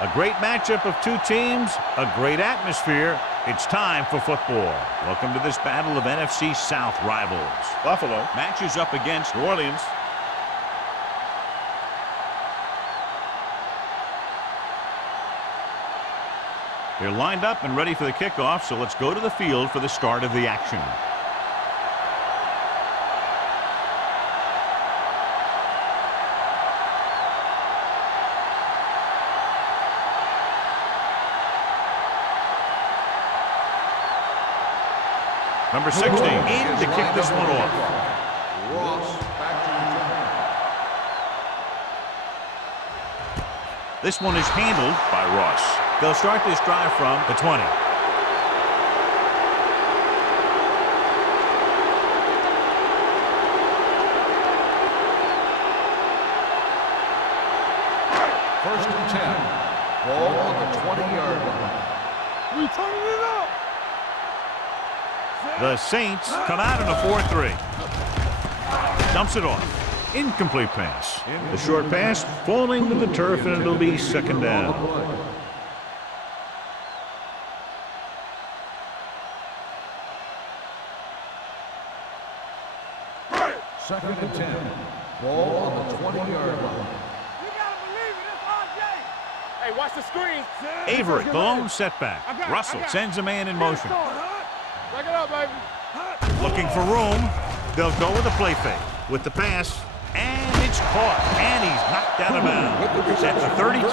A great matchup of two teams, a great atmosphere. It's time for football. Welcome to this battle of NFC South rivals. Buffalo matches up against New Orleans. They're lined up and ready for the kickoff, so let's go to the field for the start of the action. Number 16 in to kick this one off. Ross back to return. This one is handled by Ross. They'll start this drive from the 20. First and 10. Ball on the 20-yard line. We turning it up. The Saints come out in a 4-3. Dumps it off. Incomplete pass. The short pass falling to the turf, and it'll be second down. Second and 10. Ball on the 20-yard line. You gotta believe it. It's RJ. Hey, watch the screen. Avery, the lone setback. Russell sends a man in motion. Back it up, baby. Looking for room. They'll go with a play fake. With the pass, and it's caught. And he's knocked out of bounds. At the 32.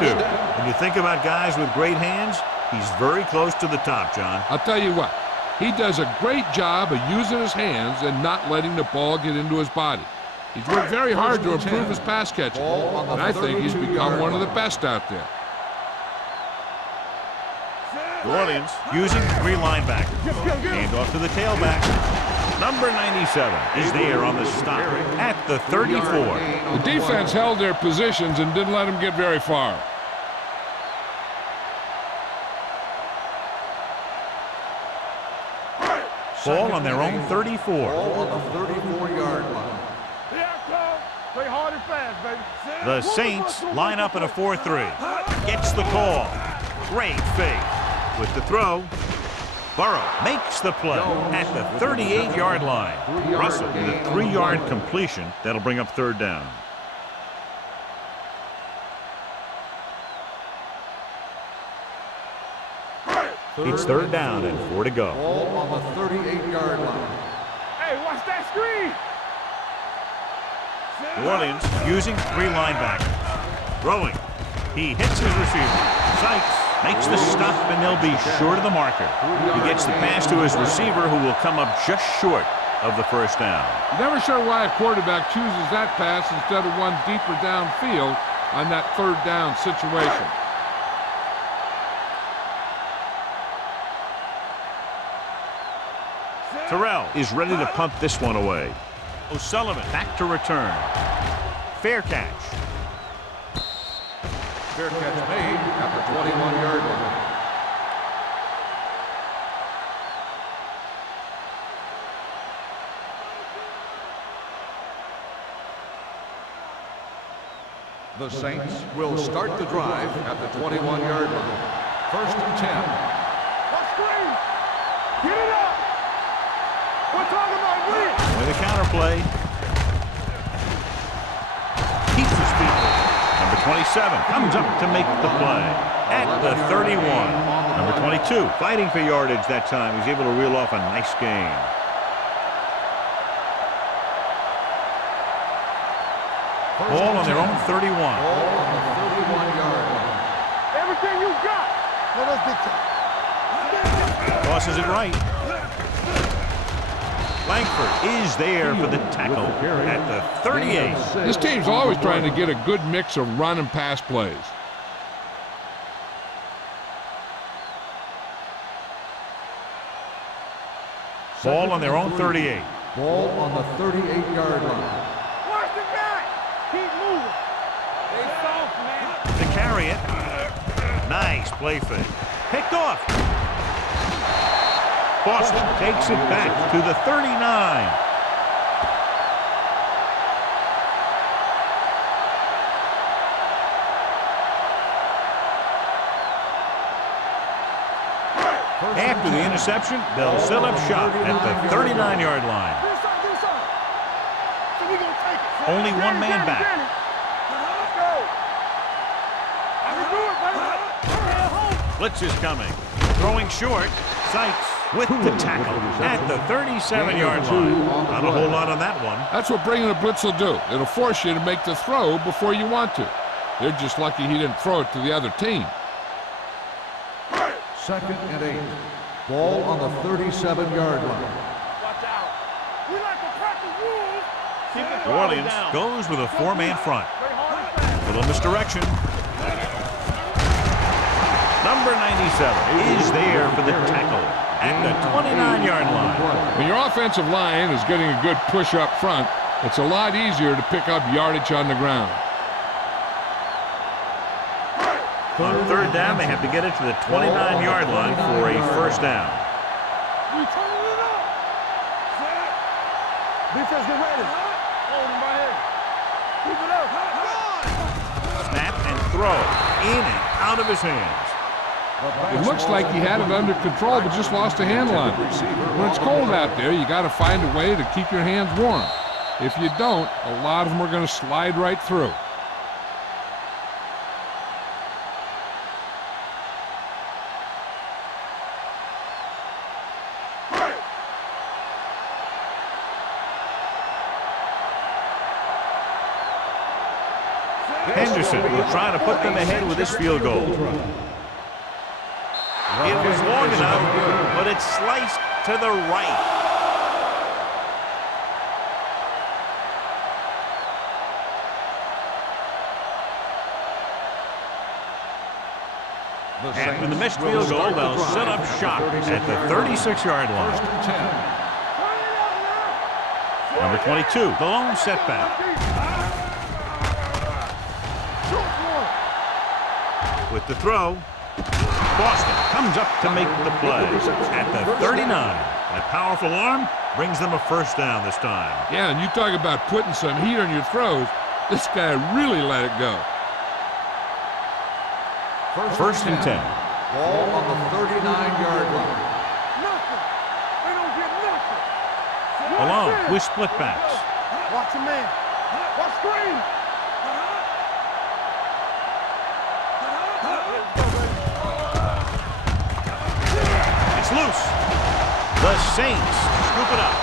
When you think about guys with great hands, he's very close to the top, John. I'll tell you what. He does a great job of using his hands and not letting the ball get into his body. He's worked very hard to improve his pass catching, and I think he's become one of the best out there. New Orleans using three linebackers. Hand off to the tailback. Number 97 is there on the stop at the 34. The defense held their positions and didn't let him get very far. Ball on their own 34. Ball on the 34-yard line. Here I come. Play hard and fast, baby. The Saints line up in a 4-3. Gets the call. Great fake. With the throw, Burrow makes the play at the 38-yard line. Russell with a 3-yard completion. That'll bring up third down. It's third down and 4 to go. Ball on the 38-yard line. Hey, watch that screen. New Orleans using three linebackers. Throwing. He hits his receiver. Sykes makes the stop, and they'll be short of the marker. He gets the pass to his receiver, who will come up just short of the first down. Never sure why a quarterback chooses that pass instead of one deeper downfield on that third down situation. Terrell is ready to punt this one away. O'Sullivan back to return. Fair catch. Fair catch made at the 21-yard line. The Saints will start the drive at the 21-yard line. First and 10. Watch screen. Get it up. We're talking about win. With a counter play. Keeps his feet moving. Number 27 comes up to make the play at the 31. Number 22 fighting for yardage that time. He's able to reel off a nice gain. Ball on their own 31. Ball on the 31-yard line. Everything you got. Let us get you. Tosses it right. Langford is there for the tackle at the 38. This team's always trying to get a good mix of run and pass plays. Ball on their own 38. Ball on the 38-yard line. Watch the guy. Keep moving. They soft, man. To carry it. Nice play fake. Picked off. Boston takes it back to the 39. After the interception, they'll set up shop at the 39-yard line. Do something. So we gonna take it. Only one man back. Let's go. I can do it, baby. Blitz is coming. Throwing short. Sykes with the tackle at the 37-yard line. Not a whole lot on that one. That's what bringing a blitz will do. It'll force you to make the throw before you want to. They're just lucky he didn't throw it to the other team. 2nd and 8. Ball on the 37-yard line. Watch out. We like to practice rules. New Orleans goes with a 4-man front. Little misdirection. Number 97 is there for the tackle at the 29-yard line. When your offensive line is getting a good push up front, it's a lot easier to pick up yardage on the ground. On 3rd down, they have to get it to the 29-yard line for a first down. We turning it up. Defense, get ready. Hold him right here. Keep it up. Snap and throw. In and out of his hands. It looks like he had it under control, but just lost a handle on it. When it's cold out there, you got to find a way to keep your hands warm. If you don't, a lot of them are going to slide right through. Henderson will try to put them ahead with this field goal. It was long enough, but it's sliced to the right. After the missed field goal, they'll set up shop at the 36-yard line. Number 22, the lone setback. With the throw, Boston comes up to make the play at the 39. That powerful arm brings them a first down this time. Yeah, and you talk about putting some heat on your throws. This guy really let it go. First and 10. Ball on the 39-yard line. Nothing. They don't get nothing. Alone with split backs. Watch a man. Watch screen. It's loose. The Saints scoop it up.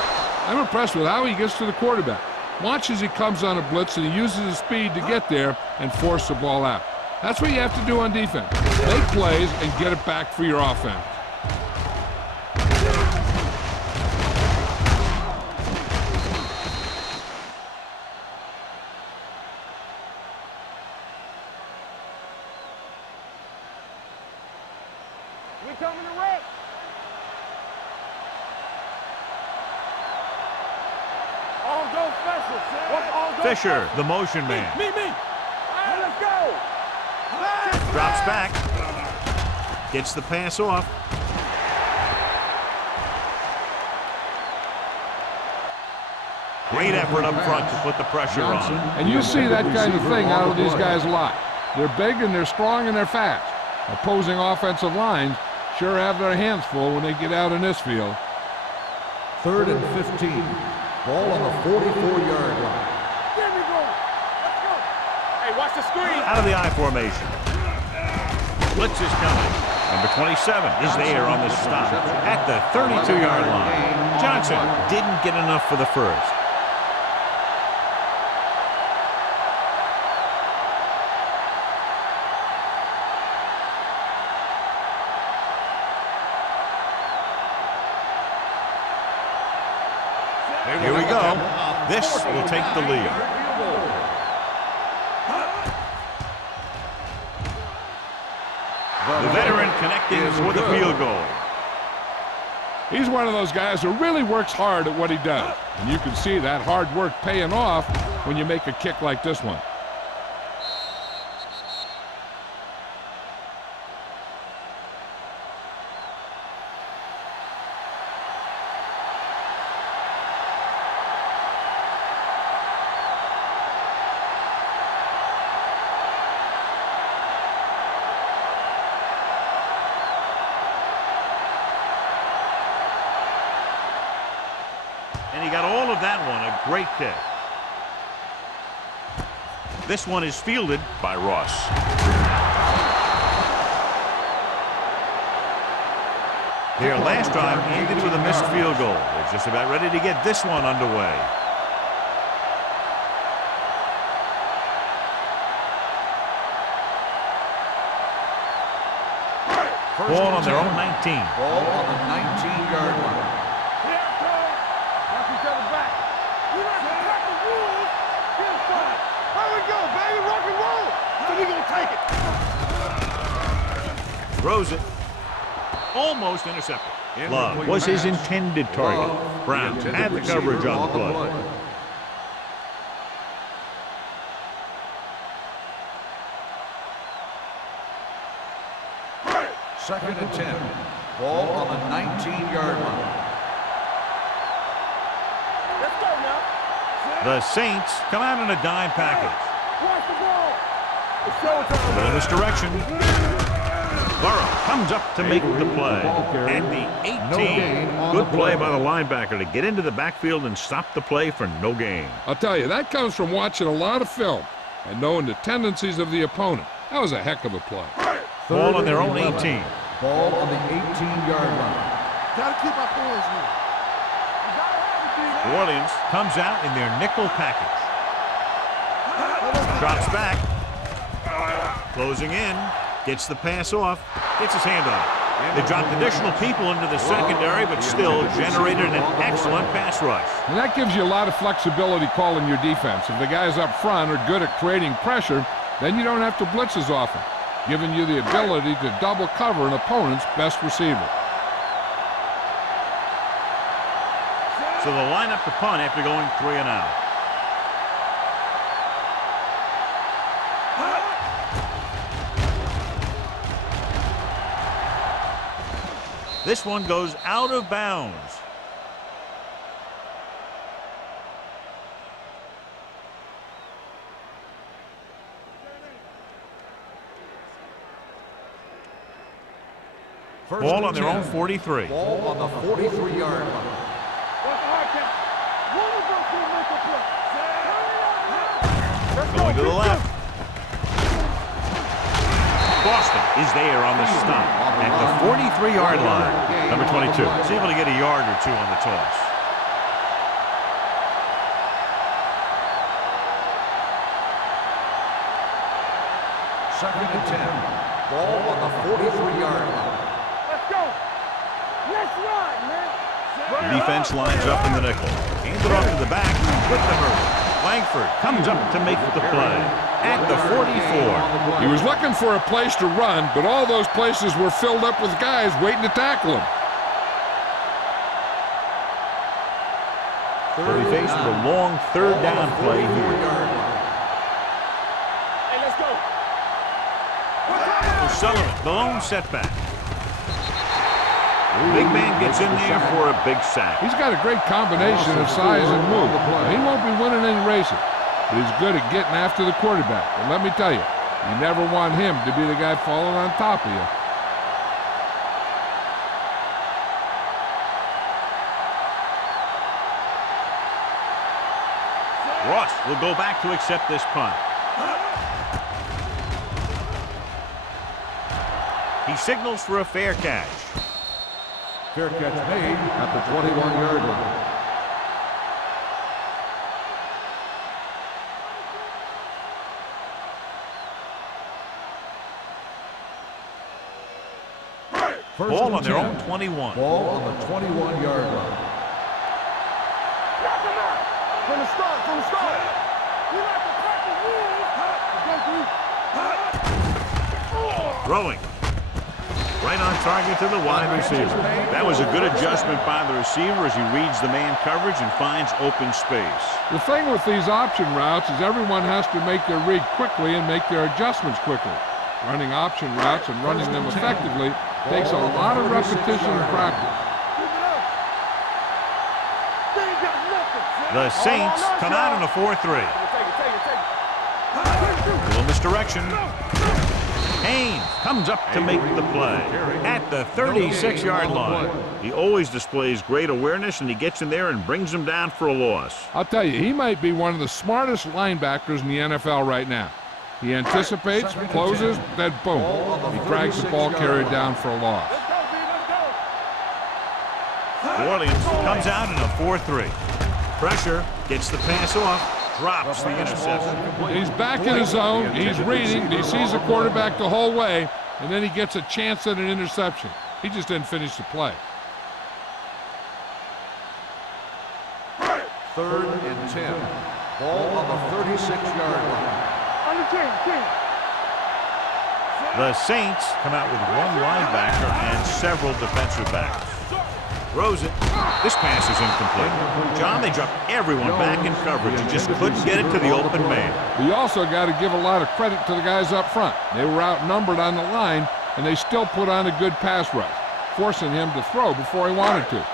I'm impressed with how he gets to the quarterback. Watch as he comes on a blitz and he uses his speed to get there and force the ball out. That's what you have to do on defense. Make plays and get it back for your offense. We coming to wreck. All go special. What's all go Fisher, the motion man. Me. Let's go. Drops back. Gets the pass off. Great effort up front to put the pressure on. And you see that kind of thing out of these guys a lot. They're big and they're strong and they're fast. Opposing offensive lines sure have their hands full when they get out in this field. 3rd and 15. Ball on the 44-yard line. Give me, bro. Let's go. Hey, watch the screen. Out of the I formation. Blitz is coming. Number 27 is there on the stop at the 32-yard line. Johnson didn't get enough for the first. Here we go. This will take the lead. The veteran connecting for the field goal. He's one of those guys who really works hard at what he does. And you can see that hard work paying off when you make a kick like this one. And he got all of that one. A great kick. This one is fielded by Ross. Their last drive ended with a missed field goal. They're just about ready to get this one underway. Ball on their own 19. Ball on the 19-yard line. Here it goes. Knock each other back. We like to crack the rules. Get inside. Here we go, baby. Rock and roll. So we gonna take it. Throws it. Almost intercepted. Love was his intended target. Brown had the coverage on the play. Second and 10. Ball on the 19-yard line. Let's go now. The Saints come out in a dime package. Watch the ball. It's showtime. But in this direction, Burrow comes up to make the play. At the 18, good play by the linebacker to get into the backfield and stop the play for no gain. I'll tell you, that comes from watching a lot of film and knowing the tendencies of the opponent. That was a heck of a play. Ball on their own 18. Ball on the 18-yard line. Gotta keep our boys here. You gotta have it, D. New Orleans comes out in their nickel package. Drops back. Closing in. Gets the pass off. Gets his hand on it. They dropped additional people into the secondary, but still generated an excellent pass rush. And that gives you a lot of flexibility calling your defense. If the guys up front are good at creating pressure, then you don't have to blitz as often, giving you the ability to double cover an opponent's best receiver. So they'll line up the punt after going 3 and out. This one goes out of bounds. Ball on their own 43. Ball on the 43-yard line. Going to the left. Boston is there on the stop at the 43-yard line. Number 22 is able to get a yard or two on the toss. Second and 10. Ball on the 43-yard line. Let's go. Let's run, man. The defense lines up in the nickel. Hands it off to the back with the hurdle. Langford comes up to make the play at the 44. He was looking for a place to run, but all those places were filled up with guys waiting to tackle him. So he faced with a long third down play here. Hey, let's go. Sullivan, the lone setback. Big man gets in there for a big sack. He's got a great combination of size and move. He won't be winning any races, but he's good at getting after the quarterback. And let me tell you, you never want him to be the guy falling on top of you. Ross will go back to accept this punt. He signals for a fair catch. Fair catch made at the 21-yard line. Ball on their own 21. Ball on the 21-yard line. Knock him out. From the start, from the start. We like to crack the rules. Throwing. Right on target to the wide receiver. That was a good adjustment by the receiver as he reads the man coverage and finds open space. The thing with these option routes is everyone has to make their read quickly and make their adjustments quickly. Running option routes and running them effectively takes a lot of repetition and practice. The Saints come out in a 4-3. Little misdirection. Haynes comes up to make the play at the 36-yard line. He always displays great awareness, and he gets in there and brings him down for a loss. I'll tell you, he might be one of the smartest linebackers in the NFL right now. He anticipates, closes, then boom, he drags the ball carrier down for a loss. New Orleans comes out in a 4-3. Pressure, gets the pass off, drops the interception. He's back in his zone, he's reading, he sees the quarterback the whole way, and then he gets a chance at an interception. He just didn't finish the play. 3rd and 10. Ball on the 36-yard line. The Saints come out with one linebacker and several defensive backs. Throws it. This pass is incomplete. John, they dropped everyone back in coverage and just couldn't get it to the open man. We also got to give a lot of credit to the guys up front. They were outnumbered on the line, and they still put on a good pass rush, forcing him to throw before he wanted to.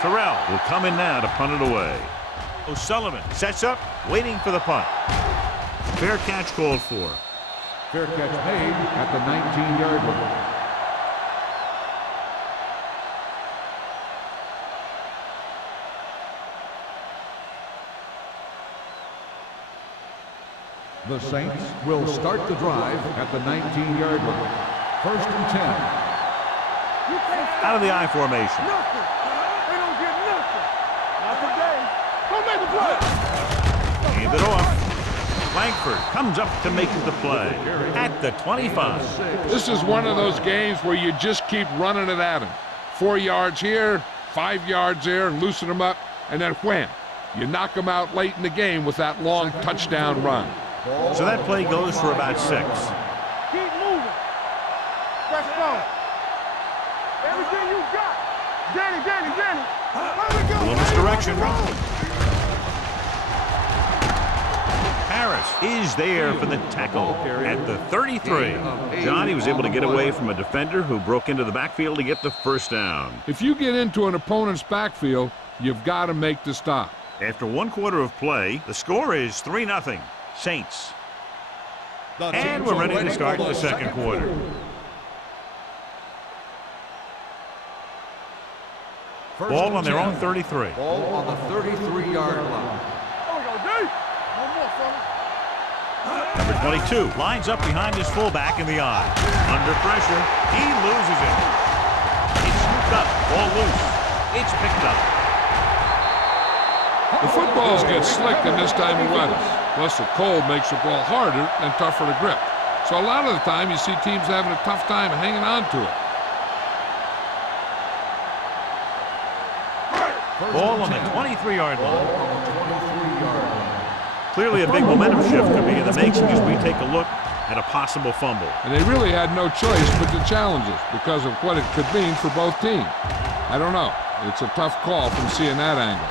Terrell will come in now to punt it away. O'Sullivan sets up, waiting for the punt. Fair catch called for. Fair catch made at the 19-yard line. The Saints will start the drive at the 19-yard line. 1st and 10. Out of the I formation. Nothing. They don't get nothing. Not today. Don't make the play. Hand it off. Langford comes up to make the play at the 25. This is one of those games where you just keep running it at him. 4 yards here, 5 yards there, and loosen them up, and then wham. You knock them out late in the game with that long touchdown run. So that play goes for about 6. Keep moving. Press on. Everything you got. Danny. A little misdirection. Harris is there for the tackle at the 33. Johnny was able to get away from a defender who broke into the backfield to get the first down. If you get into an opponent's backfield, you've got to make the stop. After 1 quarter of play, the score is 3-0. Saints. And we're ready to start the second quarter. Ball on their own 33. Ball on the 33-yard line. Number 22 lines up behind his fullback in the I. Under pressure, he loses it. It's scooped up, ball loose. It's picked up. The footballs get slick in this time of weather. Plus, the cold makes the ball harder and tougher to grip. So a lot of the time, you see teams having a tough time hanging on to it. Ball on the 23-yard line. Clearly a big momentum shift could be in the making as we take a look at a possible fumble. And they really had no choice but to challenge it because of what it could mean for both teams. I don't know. It's a tough call from seeing that angle.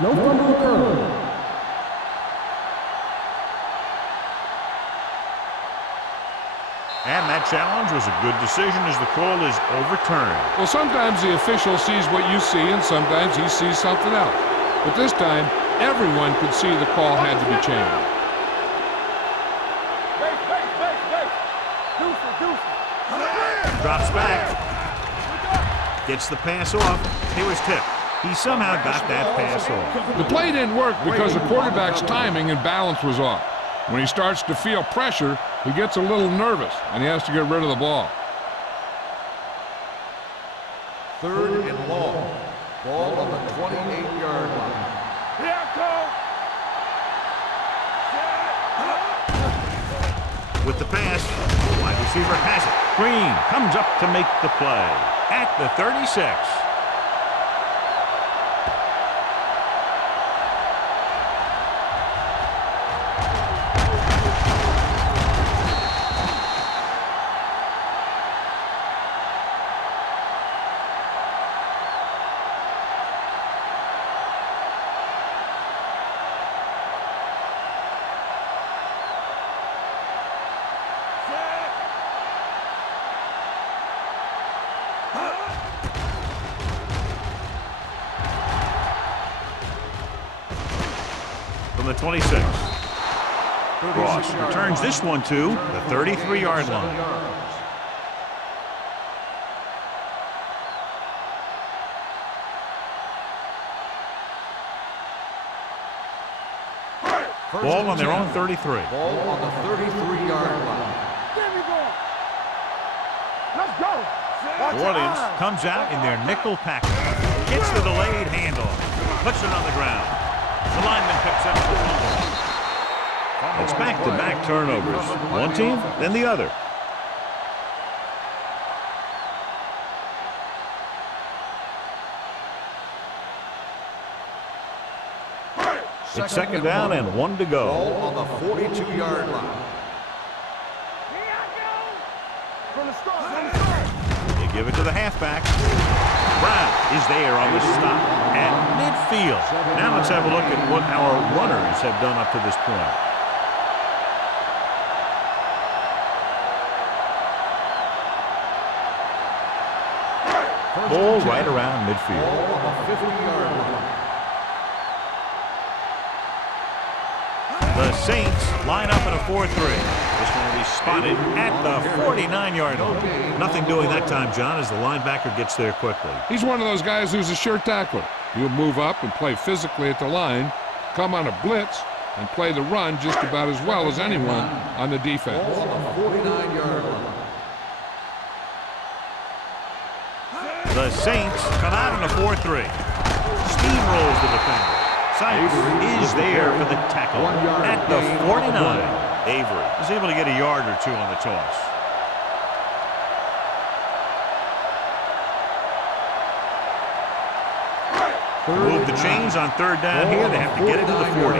No fumble occurred. And that challenge was a good decision as the call is overturned. Well, sometimes the official sees what you see and sometimes he sees something else. But this time, everyone could see the call had to be changed. Drops back. Gets the pass off. He was tipped. He somehow got that pass off. The play didn't work because the quarterback's timing and balance was off. When he starts to feel pressure, he gets a little nervous, and he has to get rid of the ball. 3rd and long. Ball on the 28-yard line. Here I come. With the pass, the wide receiver has it. Green comes up to make the play at the 36. the 26. Ross returns this one to the 33-yard line. Ball on their own 33. Ball on the 33-yard line. Let's go. New Orleans comes out in their nickel package. Gets the delayed handoff. Puts it on the ground. The lineman picks up the fumble. It's back-to-back turnovers. One team, then the other. It's second down and 1 to go. Ball on the 42-yard line. From the start. They give it to the halfback. Brown is there on the stop at midfield. Now let's have a look at what our runners have done up to this point. Ball right around midfield. Ball on the 50-yard line. The Saints line up in a 4-3. This one will be spotted at the 49-yard line. Nothing doing that time, John, as the linebacker gets there quickly. He's one of those guys who's a sure tackler. He'll move up and play physically at the line, come on a blitz, and play the run just about as well as anyone on the defense. Ball on the 49-yard line. The Saints come out in a 4-3. Steamrolls the defender. Sykes is there for the tackle at the 49. Avery is able to get a yard or two on the toss. To move the chains on third down here, they have to get it to the 40.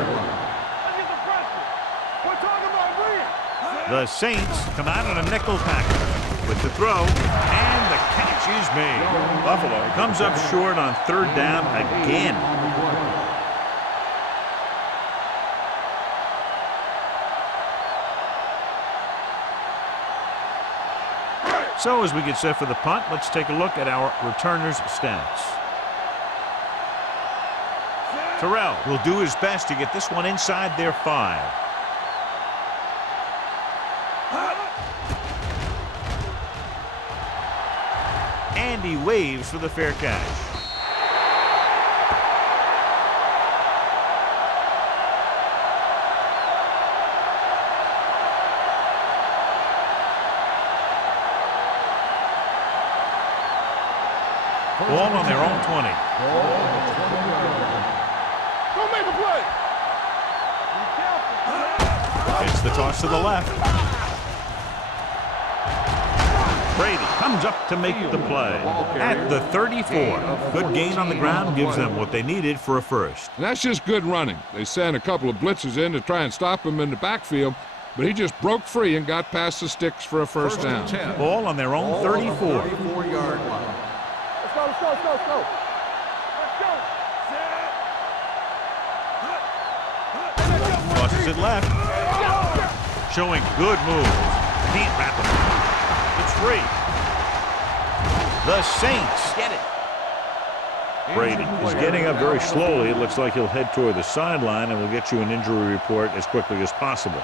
The Saints come out in a nickel package with the throw, and the catch is made. Buffalo comes up short on third down again. So as we get set for the punt, let's take a look at our returners' stats. Terrell will do his best to get this one inside their 5. And he waves for the fair catch. Ball on their own 20. Don't make a play. It's the toss to the left. Brady comes up to make the play at the 34. Good gain on the ground gives them what they needed for a first. And that's just good running. They sent a couple of blitzes in to try and stop him in the backfield, but he just broke free and got past the sticks for a first down. Ball on their own 34. 34-yard line. Let's go. Tosses it left. Showing good moves. Can't wrap him up. It's free. The Saints get it. Brady is getting up very slowly. It looks like he'll head toward the sideline, and we'll get you an injury report as quickly as possible.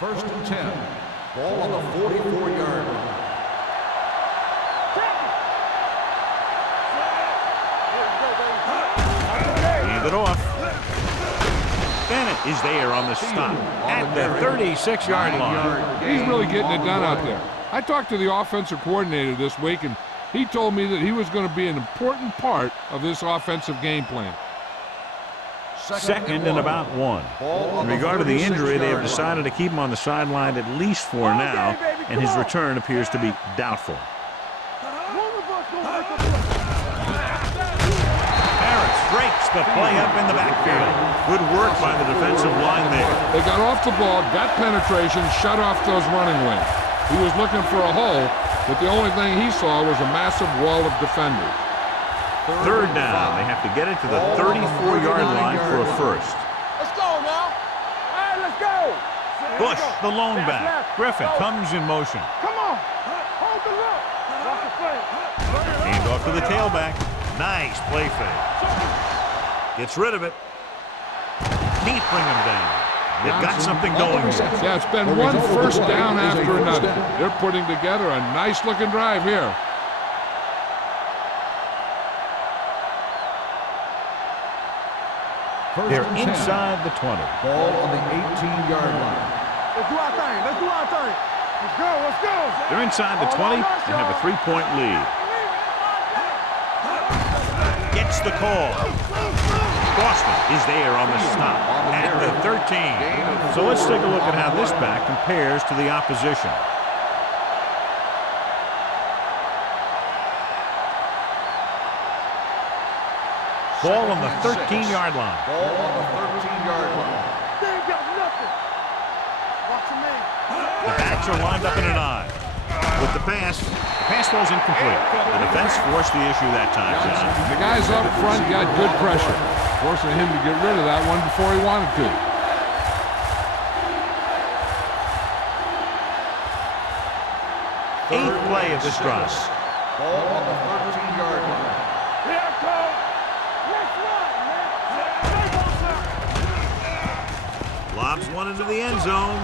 First and 10. Ball on the 44-yard line. Hand it off. Bennett is there on the stop at the 36-yard line. He's really getting it done out there. I talked to the offensive coordinator this week, and he told me that he was going to be an important part of this offensive game plan. Second and about 1. In regard to the injury, they have decided to keep him on the sideline at least for now, and his return appears to be doubtful. Harris breaks the play up in the backfield. Good work by the defensive line there. They got off the ball, got penetration, shut off those running lanes. He was looking for a hole, but the only thing he saw was a massive wall of defenders. Third down. They have to get it to the 34-yard line for a first. Let's go now. All right, let's go. Bush, the lone back. Griffin comes in motion. Come on. Hold the rope. Watch the play. Hand off to the tailback. Nice play fake. Gets rid of it. Can't bring him down. They've got something going here. Yeah, it's been one first down after another. They're putting together a nice-looking drive here. They're inside the 20. Ball on the 18-yard line. Let's do our thing. Let's do our thing. Let's go. Let's go. They're inside the 20 and have a 3-point lead. Gets the call. Boston is there on the stop at the 13. So let's take a look at how this back compares to the opposition. Ball on the 13-yard line. Ball on the 13-yard line. They ain't got nothing. Watch your man. The backs are lined up in an I. With the pass falls incomplete. The defense forced the issue that time, John. The guys up front got good pressure, forcing him to get rid of that one before he wanted to. Eighth play of this drive. Ball on the 13-yard line. Here I come. Let's run, man. Lobs one into the end zone.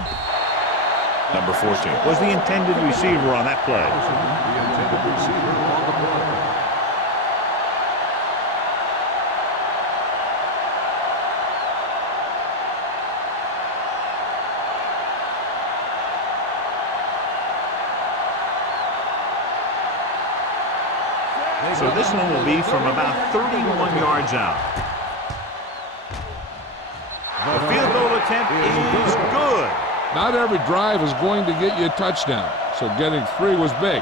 Number 14 was the intended receiver on that play. The intended receiver on the play. So this one will be from about 31 yards out. The field goal attempt is good. Not every drive is going to get you a touchdown, so getting 3 was big.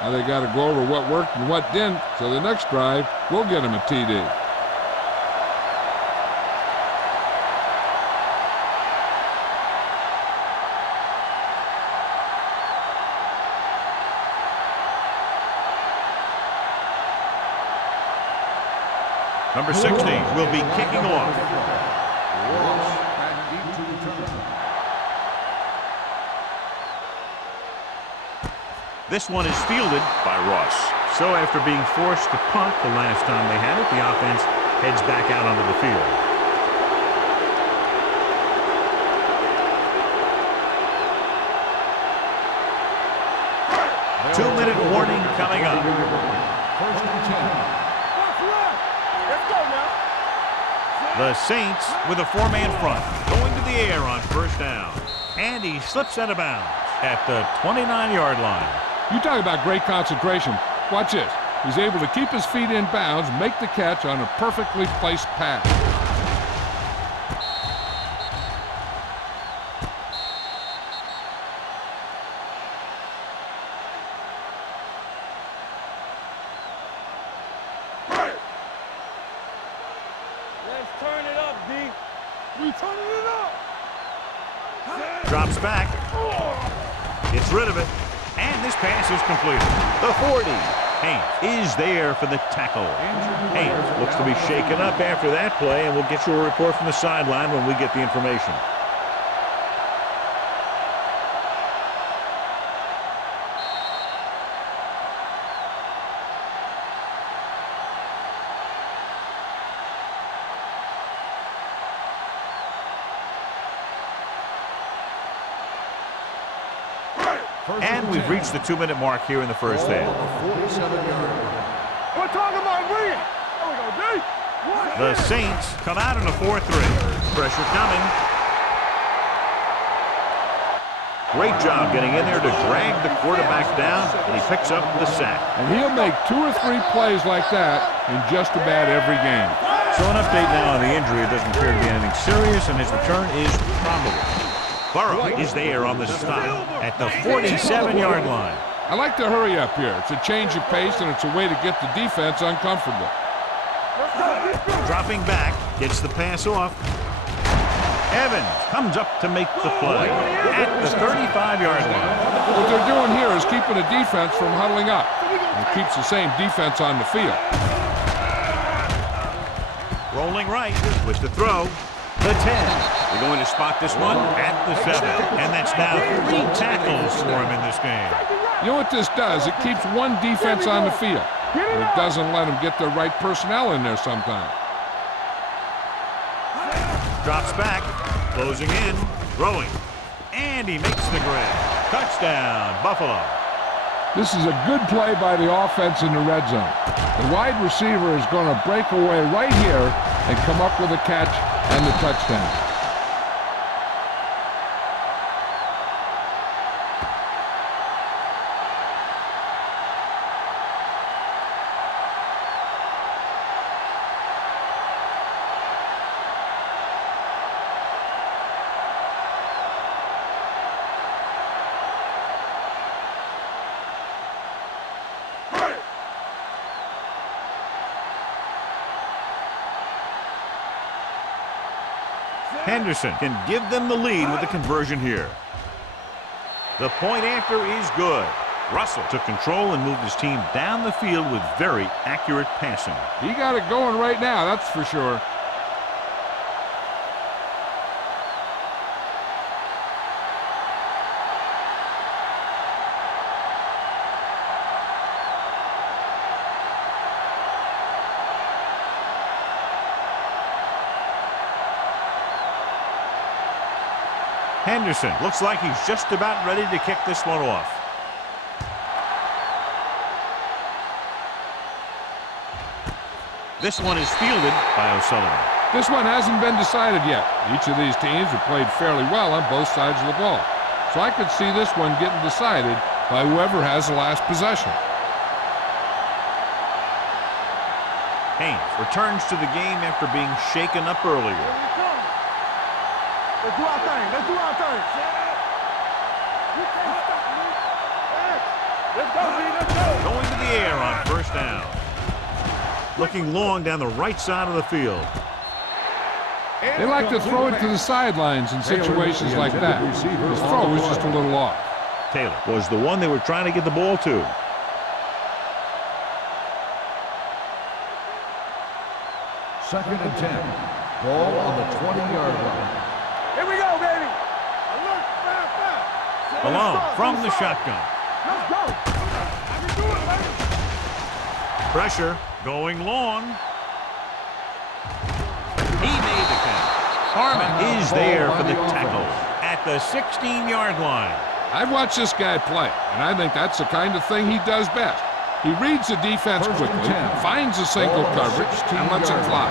Now they got to go over what worked and what didn't, so the next drive will get him a TD. Number 16 will be kicking off. Ross at deep to return. This one is fielded by Ross. So after being forced to punt the last time they had it, the offense heads back out onto the field. Two-minute warning coming up. First and 10. Let's go now. The Saints with a 4-man front going to the air on first down. And he slips out of bounds at the 29-yard line. You talk about great concentration. Watch this. He's able to keep his feet in bounds, make the catch on a perfectly placed pass. Let's turn it up, D. We turning it up. Drops back. Gets rid of it. And this pass is completed. The 40. Haynes is there for the tackle. Haynes looks to be shaken up after that play, and we'll get you a report from the sideline when we get the information. And we've reached the 2-minute mark here in the first half. 47-yard. We're talking about bringing. There we go, D. The Saints come out in a 4-3. Pressure coming. Great job getting in there to drag the quarterback down, and he picks up the sack. And he'll make 2 or 3 plays like that in just about every game. So an update now on the injury. It doesn't appear to be anything serious, and his return is probable. Burrow is there on the stop at the 47-yard line. I like to hurry up here. It's a change of pace, and it's a way to get the defense uncomfortable. Dropping back, gets the pass off. Evans comes up to make the play at the 35-yard line. What they're doing here is keeping the defense from huddling up. And it keeps the same defense on the field. Rolling right with the throw. The 10. They're going to spot this one at the 7. And that's now 3 tackles for him in this game. You know what this does? It keeps one defense on the field, but it doesn't let them get the right personnel in there sometimes. Drops back, closing in, throwing. And he makes the grab. Touchdown, Buffalo. This is a good play by the offense in the red zone. The wide receiver is going to break away right here and come up with a catch and the touchdown. Henderson can give them the lead with the conversion here. The point after is good. Russell took control and moved his team down the field with very accurate passing. He got it going right now, that's for sure. Henderson looks like he's just about ready to kick this one off. This one is fielded by O'Sullivan. This one hasn't been decided yet. Each of these teams have played fairly well on both sides of the ball. So I could see this one getting decided by whoever has the last possession. Haynes returns to the game after being shaken up earlier. Let's do our thing. Let's do our thing. You can't stop me. Let's go, B. Let's go. Going to the air on first down. Looking long down the right side of the field. They like to throw it to the sidelines in situations like that. His throw was just a little off. Taylor was the one they were trying to get the ball to. Second and 10. Ball on the 20-yard line. Here we go, baby. Alert, fast. Malone from the shotgun. Let's go. I can do it, baby. Pressure going long. He made the catch. Harmon is there for the tackle at the 16-yard line. I've watched this guy play, and I think that's the kind of thing he does best. He reads the defense quickly, finds a single coverage, and lets it fly.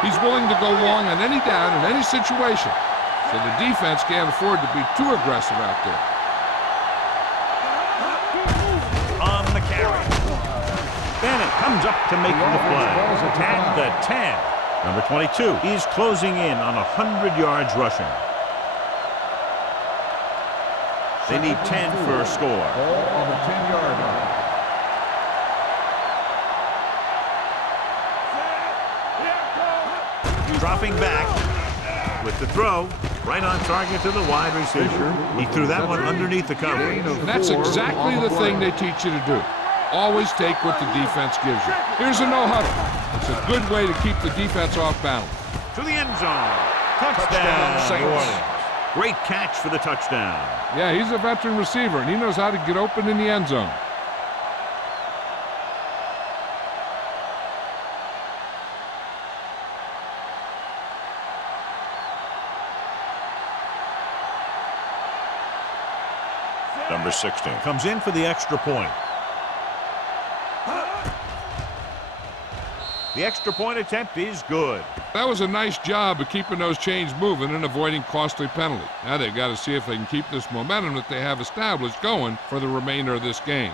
He's willing to go long on any down in any situation, so the defense can't afford to be too aggressive out there. On the carry. Bennett comes up to make the play at the 10. Number 22 is closing in on 100 yards rushing. They need 10 for a score. Ball on the 10-yard line. Dropping back with the throw. Right on target to the wide receiver. He threw that one underneath the coverage. And that's exactly the thing they teach you to do. Always take what the defense gives you. Here's a no-huddle. It's a good way to keep the defense off balance. To the end zone. Touchdown, New Orleans. Great catch for the touchdown. Yeah, he's a veteran receiver, and he knows how to get open in the end zone. Number 16 comes in for the extra point. The extra point attempt is good. That was a nice job of keeping those chains moving and avoiding costly penalty. Now they've got to see if they can keep this momentum that they have established going for the remainder of this game.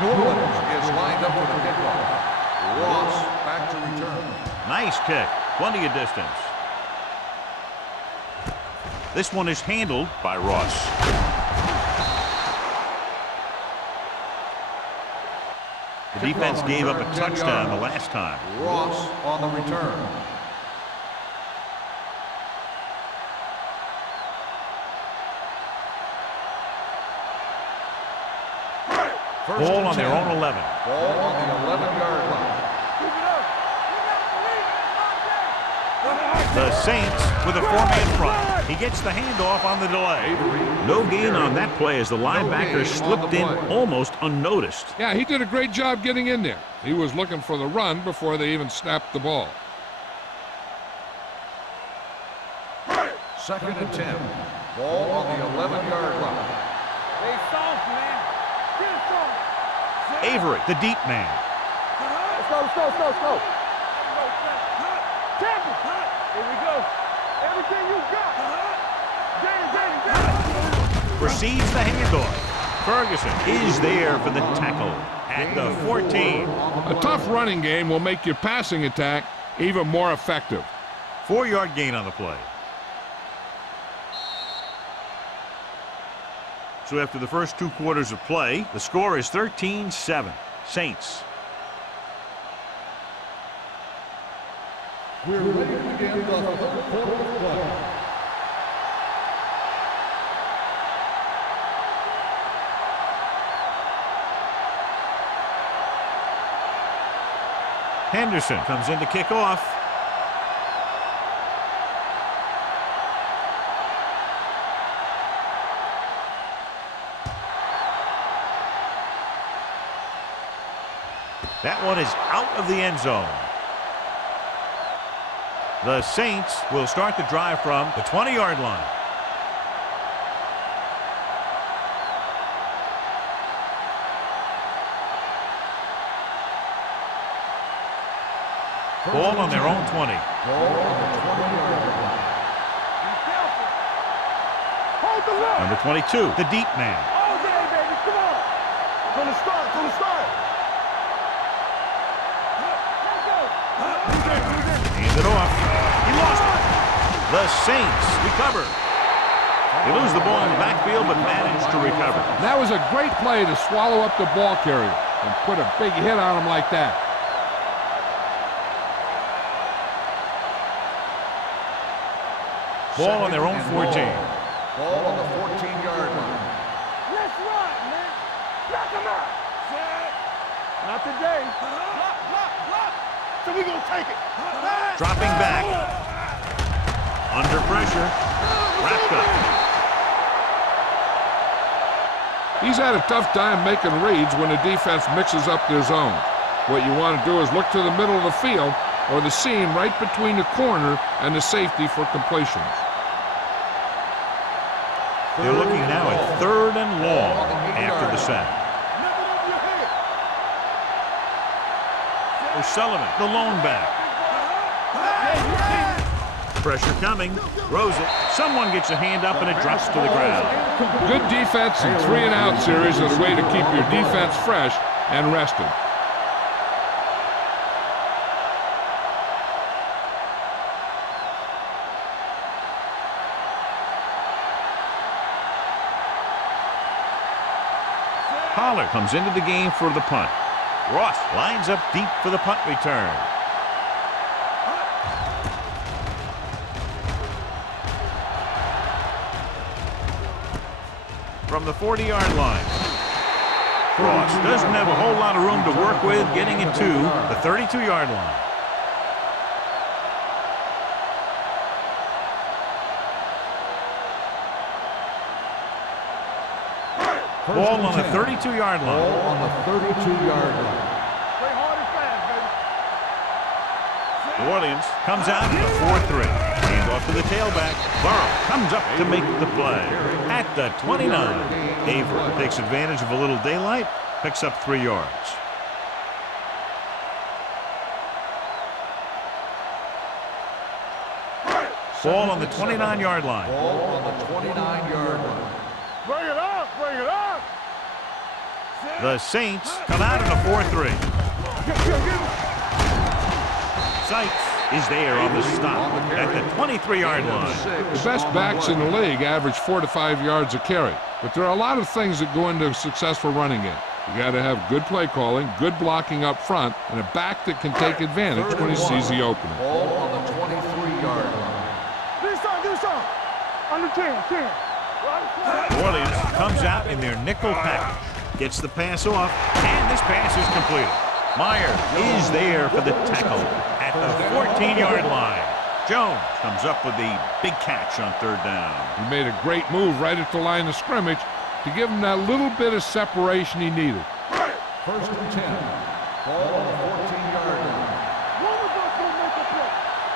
New Orleans is lined up for the kickoff. Ross back to return. Nice kick. Plenty of distance. This one is handled by Ross. The defense gave up a touchdown the last time. Ross on the return. Ball on their own 11. Ball on the 11-yard line. The Saints with a four-man front. He gets the handoff on the delay. No gain on that play as the linebacker slipped in almost unnoticed. Yeah, he did a great job getting in there. He was looking for the run before they even snapped the ball. 2nd and 10. Ball on the 11-yard line. Stay soft, man. Get it soft. Avery, the deep man. Let's go, let's go, let's go, let's go. Tackle. Here we go. Everything you got. Danny. Receives the handoff. Ferguson is there for the tackle at the 14. A tough running game will make your passing attack even more effective. 4-yard gain on the play. So after the first 2 quarters of play, the score is 13-7. Saints. We're ready to begin the 3rd quarter of play. Henderson comes in to kick off. That one is out of the end zone. The Saints will start the drive from the 20-yard line. Ball on their own 20. Ball on the 20-yard line. Hold the line. Number 22, the deep man. All day, baby. Come on. From the start, from the start. Let's go. Hands it off. He lost it. The Saints recover. They lose the ball in the backfield, but manage to recover. That was a great play to swallow up the ball carrier and put a big hit on him like that. Ball on their own 14. Ball on the 14-yard line. Let's run, man. Knock him out. Not today. Block, block, block. So we gonna take it. Dropping back. Under pressure. Wrapped up. He's had a tough time making reads when the defense mixes up their zones. What you want to do is look to the middle of the field or the seam right between the corner and the safety for completions. They're looking now at 3rd and long after the sack. O'Sullivan, the lone back. Pressure coming. Throws it. Someone gets a hand up and it drops to the ground. Good defense and 3-and-out series are the way to keep your defense fresh and rested. Pollard comes into the game for the punt. Ross lines up deep for the punt return. From the 40-yard line. Ross doesn't have a whole lot of room to work with getting it to the 32-yard line. Ball on the 32-yard line. Ball on the 32-yard line. Play hard and fast, baby. New Orleans comes out in the 4-3. Hand off to the tailback. Burrow comes up to make the play. At the 29. Avery takes advantage of a little daylight. Picks up 3 yards. Ball on the 29-yard line. Ball on the 29-yard line. Bring it up, bring it up. The Saints come out in a 4-3. Sykes is there on the stop at the 23-yard line. The best backs in the league average 4 to 5 yards a carry, but there are a lot of things that go into a successful running game. You got to have good play calling, good blocking up front, and a back that can take advantage when he sees the opening. Ball on the 23-yard line. Do some. Under 10. New Orleans comes out in their nickel package. Gets the pass off, and this pass is completed. Meyer is there for the tackle at the 14-yard line. Jones comes up with the big catch on third down. He made a great move right at the line of scrimmage to give him that little bit of separation he needed. First and 10. Ball on the 14-yard line. One of us will make a play.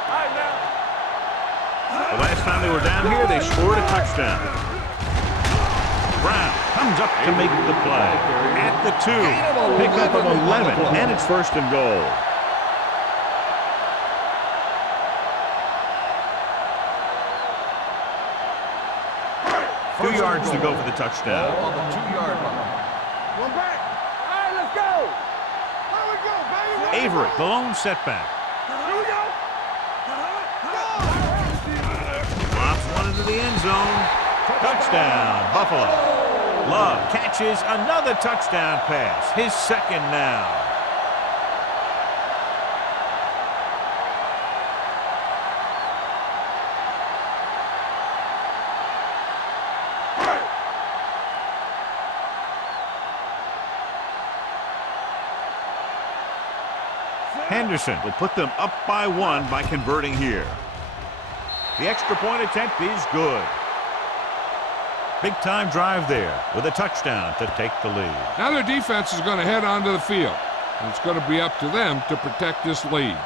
All right, now. The last time they were down here, they scored a touchdown. Brown comes up to make the play. At the 2, pick up of 11, and it's first and goal. Two yards to go for the touchdown. Ball on the 2-yard line. One back. All right, let's go. Here we go, baby. Avery, the lone setback. Here we go. Lobs one into the end zone. Touchdown, Buffalo. Love catches another touchdown pass. His second now. Henderson will put them up by 1 by converting here. The extra point attempt is good. Big time drive there with a touchdown to take the lead. Now their defense is going to head onto the field, and it's going to be up to them to protect this lead.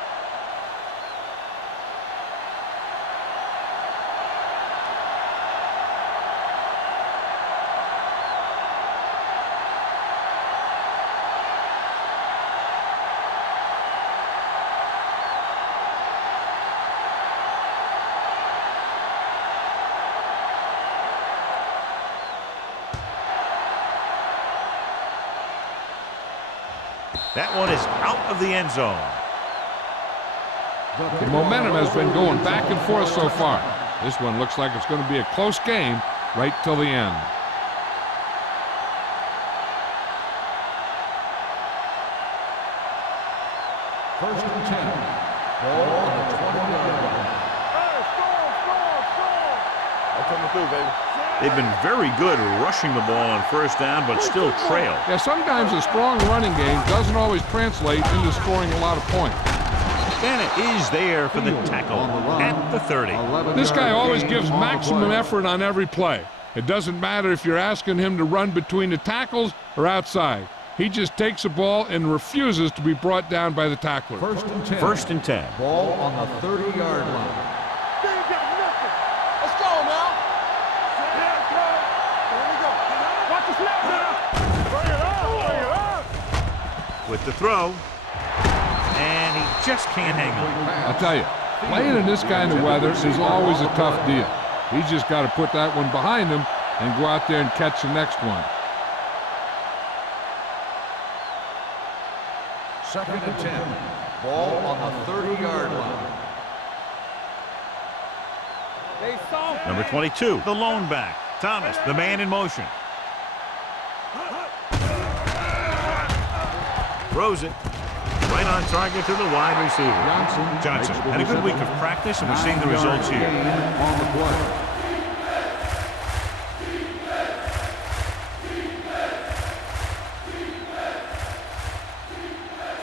That one is out of the end zone. The momentum has been going back and forth so far. This one looks like it's going to be a close game right till the end. First and 10. Ball on the 20-yard line. Hey, score. I'm coming through, baby. They've been very good rushing the ball on first down, but still trail. Yeah, sometimes a strong running game doesn't always translate into scoring a lot of points. Bennett is there for the tackle at the 30. This guy always gives maximum effort on every play. It doesn't matter if you're asking him to run between the tackles or outside. He just takes the ball and refuses to be brought down by the tackler. First and 10. First and 10. Ball on the 30-yard line. They ain't got nothing. Let's go now. Here we go. Watch the snap now. Bring it up. With the throw. And he just can't hang on. I'll tell you, playing in this kind of weather is always a tough deal. He's just got to put that one behind him and go out there and catch the next one. Second and 10. Ball on the 30-yard line. They saw Number 22, the lone back. Thomas, the man in motion. Throws it. Right on target to the wide receiver. Johnson had a good week of practice, and we're seeing the results here. On the play.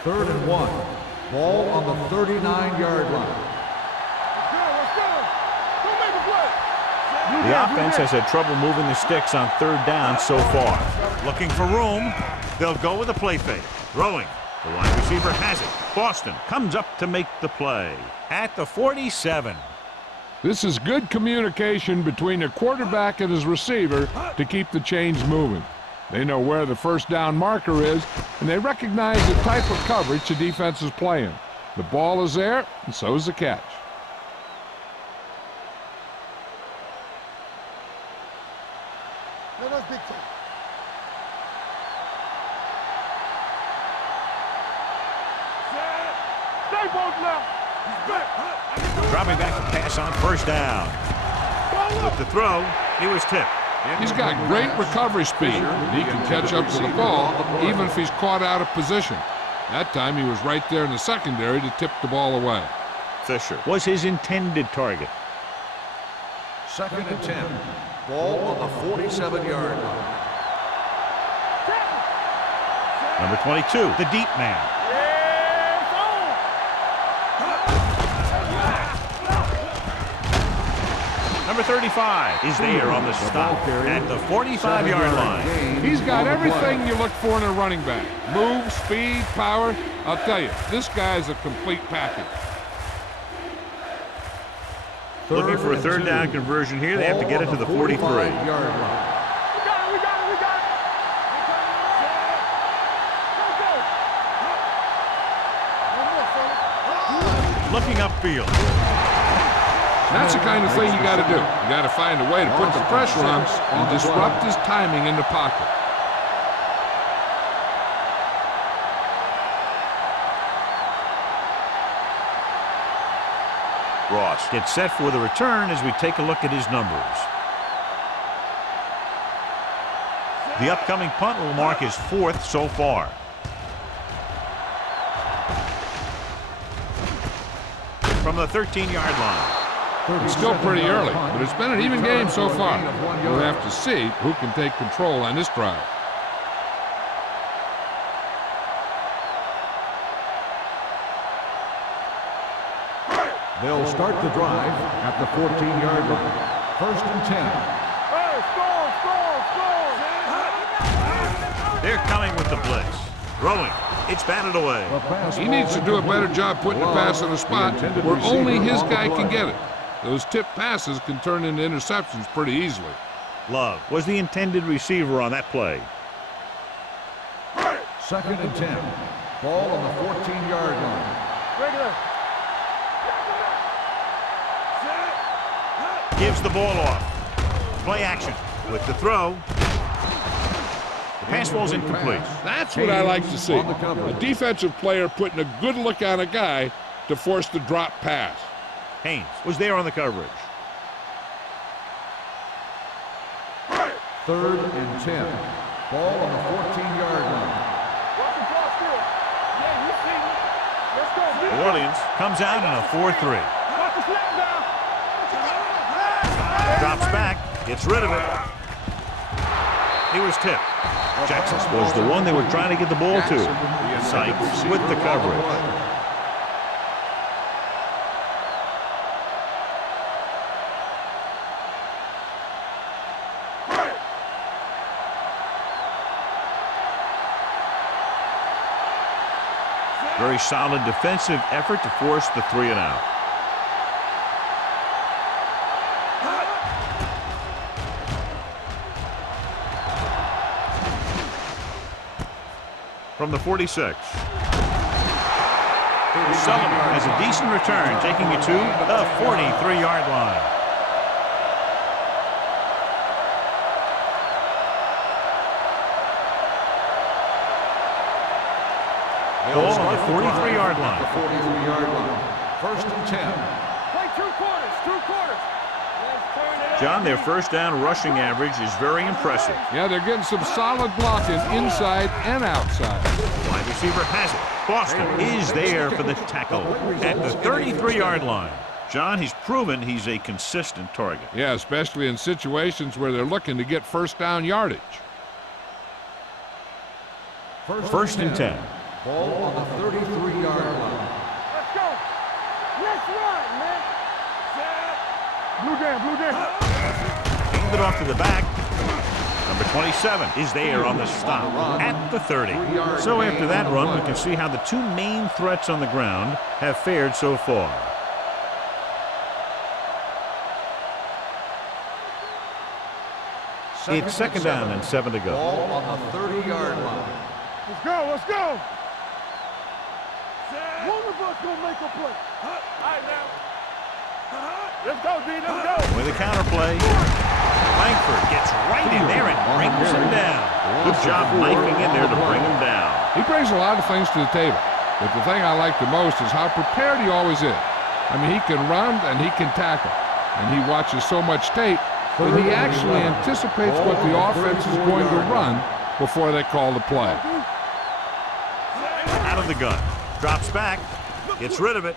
Third and 1. Ball on the 39-yard line. Let's go. Go make a play. The offense has had trouble moving the sticks on third down so far. Looking for room. They'll go with a play fake. Throwing. The wide receiver has it. Boston comes up to make the play at the 47. This is good communication between the quarterback and his receiver to keep the chains moving. They know where the first down marker is, and they recognize the type of coverage the defense is playing. The ball is there, and so is the catch. No, that's big time. Stay both left. He's back. Dropping back to pass on first down. With the throw, he was tipped. He's got great recovery speed. He can catch up to the ball even if he's caught out of position. That time he was right there in the secondary to tip the ball away. Fisher was his intended target. 2nd and 10. Ball on the 47-yard line. Number 22, the deep man. Number 35 is there on the stop at the 45-yard line. He's got everything you look for in a running back. Move, speed, power. I'll tell you, this guy's a complete package. Looking for a third down conversion here. They have to get it to the 43. Looking upfield. That's the kind of thing you got to do. You got to find a way to put the pressure on and disrupt his timing in the pocket. Ross gets set for the return as we take a look at his numbers. The upcoming punt will mark his 4th so far. From the 13-yard line. It's still pretty early, but it's been an even game so far. We'll have to see who can take control on this drive. They'll start the drive at the 14-yard line. 1st and 10. Hey, score! They're coming with the blitz. Throwing. It's batted away. He needs to do a better job putting the pass in a spot where only his guy can get it. Those tip passes can turn into interceptions pretty easily. Love was the intended receiver on that play. 2nd and 10. Ball on the 14-yard line. Regular. Gives the ball off. Play action with the throw. The pass ball's incomplete. That's what I like to see. A defensive player putting a good look on a guy to force the drop pass. Haynes was there on the coverage. 3rd and 10. Ball on the 14-yard line. Watch the ball still. Yeah, you see me. Let's go. New Orleans comes out in a 4-3. Watch the snap down. Drops back, gets rid of it. He was tipped. Jackson was the one they were trying to get the ball to. Sykes with the coverage. Very solid defensive effort to force the 3 and out. From the 46. Sullivan has a decent return, taking it to the 43-yard line. Ball on the 43-yard line. The 43-yard line. 1st and 10. Play 2 quarters. 2 quarters. Let's turn it. John, their first down rushing average is very impressive. Yeah, they're getting some solid blocking inside and outside. Wide receiver has it. Boston is there for the tackle at the 33-yard line. John, he's proven he's a consistent target. Yeah, especially in situations where they're looking to get first down yardage. 1st and 10. Ball on the 33-yard line. Let's go. Let's run, man. Blue down, blue down. Handed off to the back. Number 27 is there on the stop at the 30. So after that run, we can see how the 2 main threats on the ground have fared so far. It's 2nd down and 7 to go. Ball on the 30-yard line. Let's go, let's go. One of us gonna make a play. All right, now. Let's go, D, let's go. With a counter play, Langford gets right in there and brings him down. Good job knifing in there to bring him down. He brings a lot of things to the table, but the thing I like the most is how prepared he always is. I mean, he can run and he can tackle, and he watches so much tape but he actually anticipates what the offense is going to run before they call the play. Out of the gun. Drops back. Gets rid of it.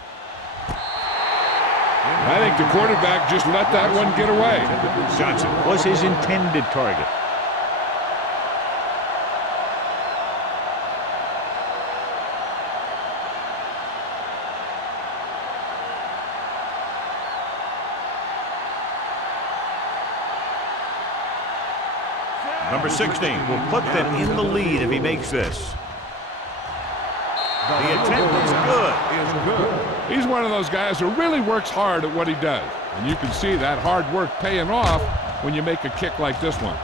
I think the quarterback just let that one get away. Johnson was his intended target. Number 16 will put them in the lead if he makes this. The attempt is good. He's one of those guys who really works hard at what he does. And you can see that hard work paying off when you make a kick like this one.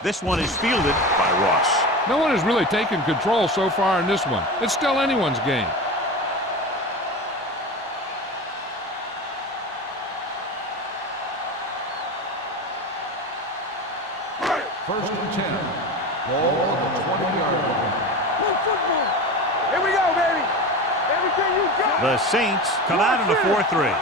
This one is fielded by Ross. No one has really taken control so far in this one. It's still anyone's game. First and 10. Ball on the 20-yard line. Here we go, baby. Everything you got. The Saints come out in a 4-3.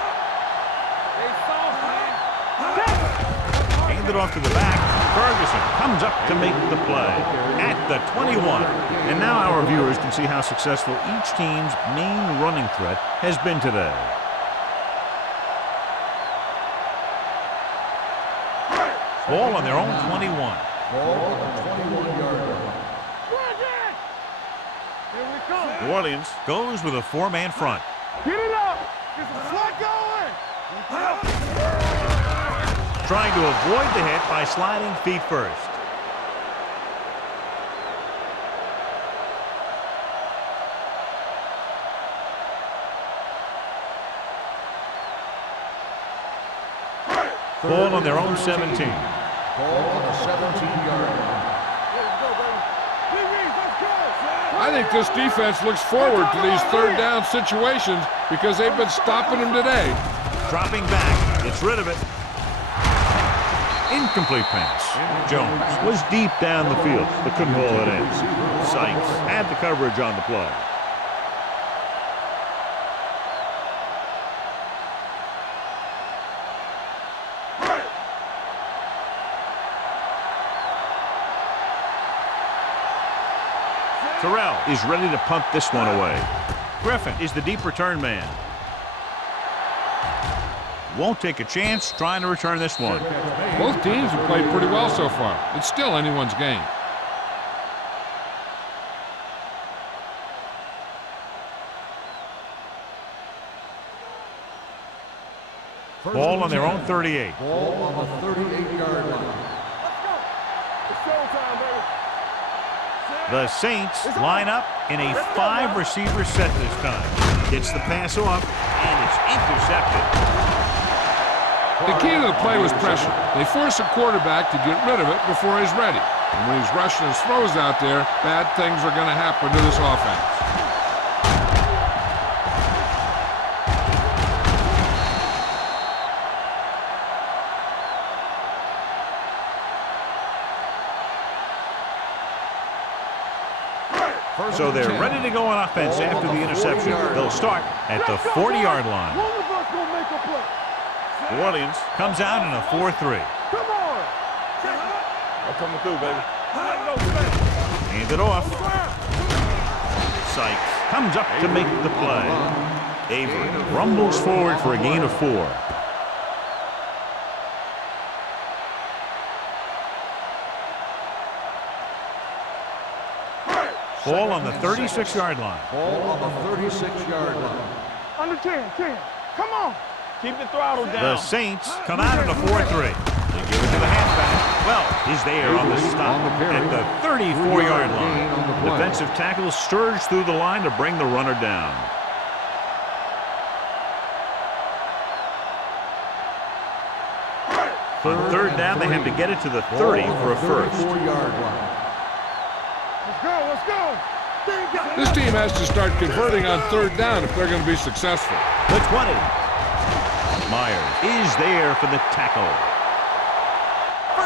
Hand it off to the back. Ferguson comes up to make the play at the 21. And now our viewers can see how successful each team's main running threat has been today. Ball on their own 21. Ball on the 21-yard line. Here we come. New Orleans goes with a four-man front. Get it up. Get some slot going. Trying to avoid the hit by sliding feet first. Ball on their own 17. Ball on the 17-yard line. Let's go, baby. Let's go. I think this defense looks forward to these third down situations because they've been stopping them today. Dropping back, gets rid of it. Incomplete pass. Jones was deep down the field, but couldn't haul it in. Sykes had the coverage on the play. Terrell is ready to punt this one away. Griffin is the deep return man. Won't take a chance trying to return this one. Both teams have played pretty well so far. It's still anyone's game. Ball on their own 38. Ball on the 38-yard line. It's showtime, baby. The Saints line up in a 5-receiver set this time. Gets the pass off, and it's intercepted. The key to the play was pressure. They force a quarterback to get rid of it before he's ready. And when he's rushing his throws out there, bad things are going to happen to this offense. So they're ready to go on offense after the interception. They'll start at the 40-yard line. One of us gonna make a play. New Orleans comes out in a 4-3. Come on. I'm coming through, baby. Hand it off. Sykes comes up to make the play. Avery rumbles forward for a gain of 4. Ball on the 36-yard line. Ball on the 36-yard line. Under 10. Come on. Keep the throttle down. The Saints come out in a 4-3. They give it to the halfback. Well, he's there on the stop at the 34-yard line. Defensive tackle surged through the line to bring the runner down. On third down, they have to get it to the 30 for a first. 34-yard line. Let's go, let's go. This team has to start converting on third down if they're going to be successful. The 20. Myers is there for the tackle.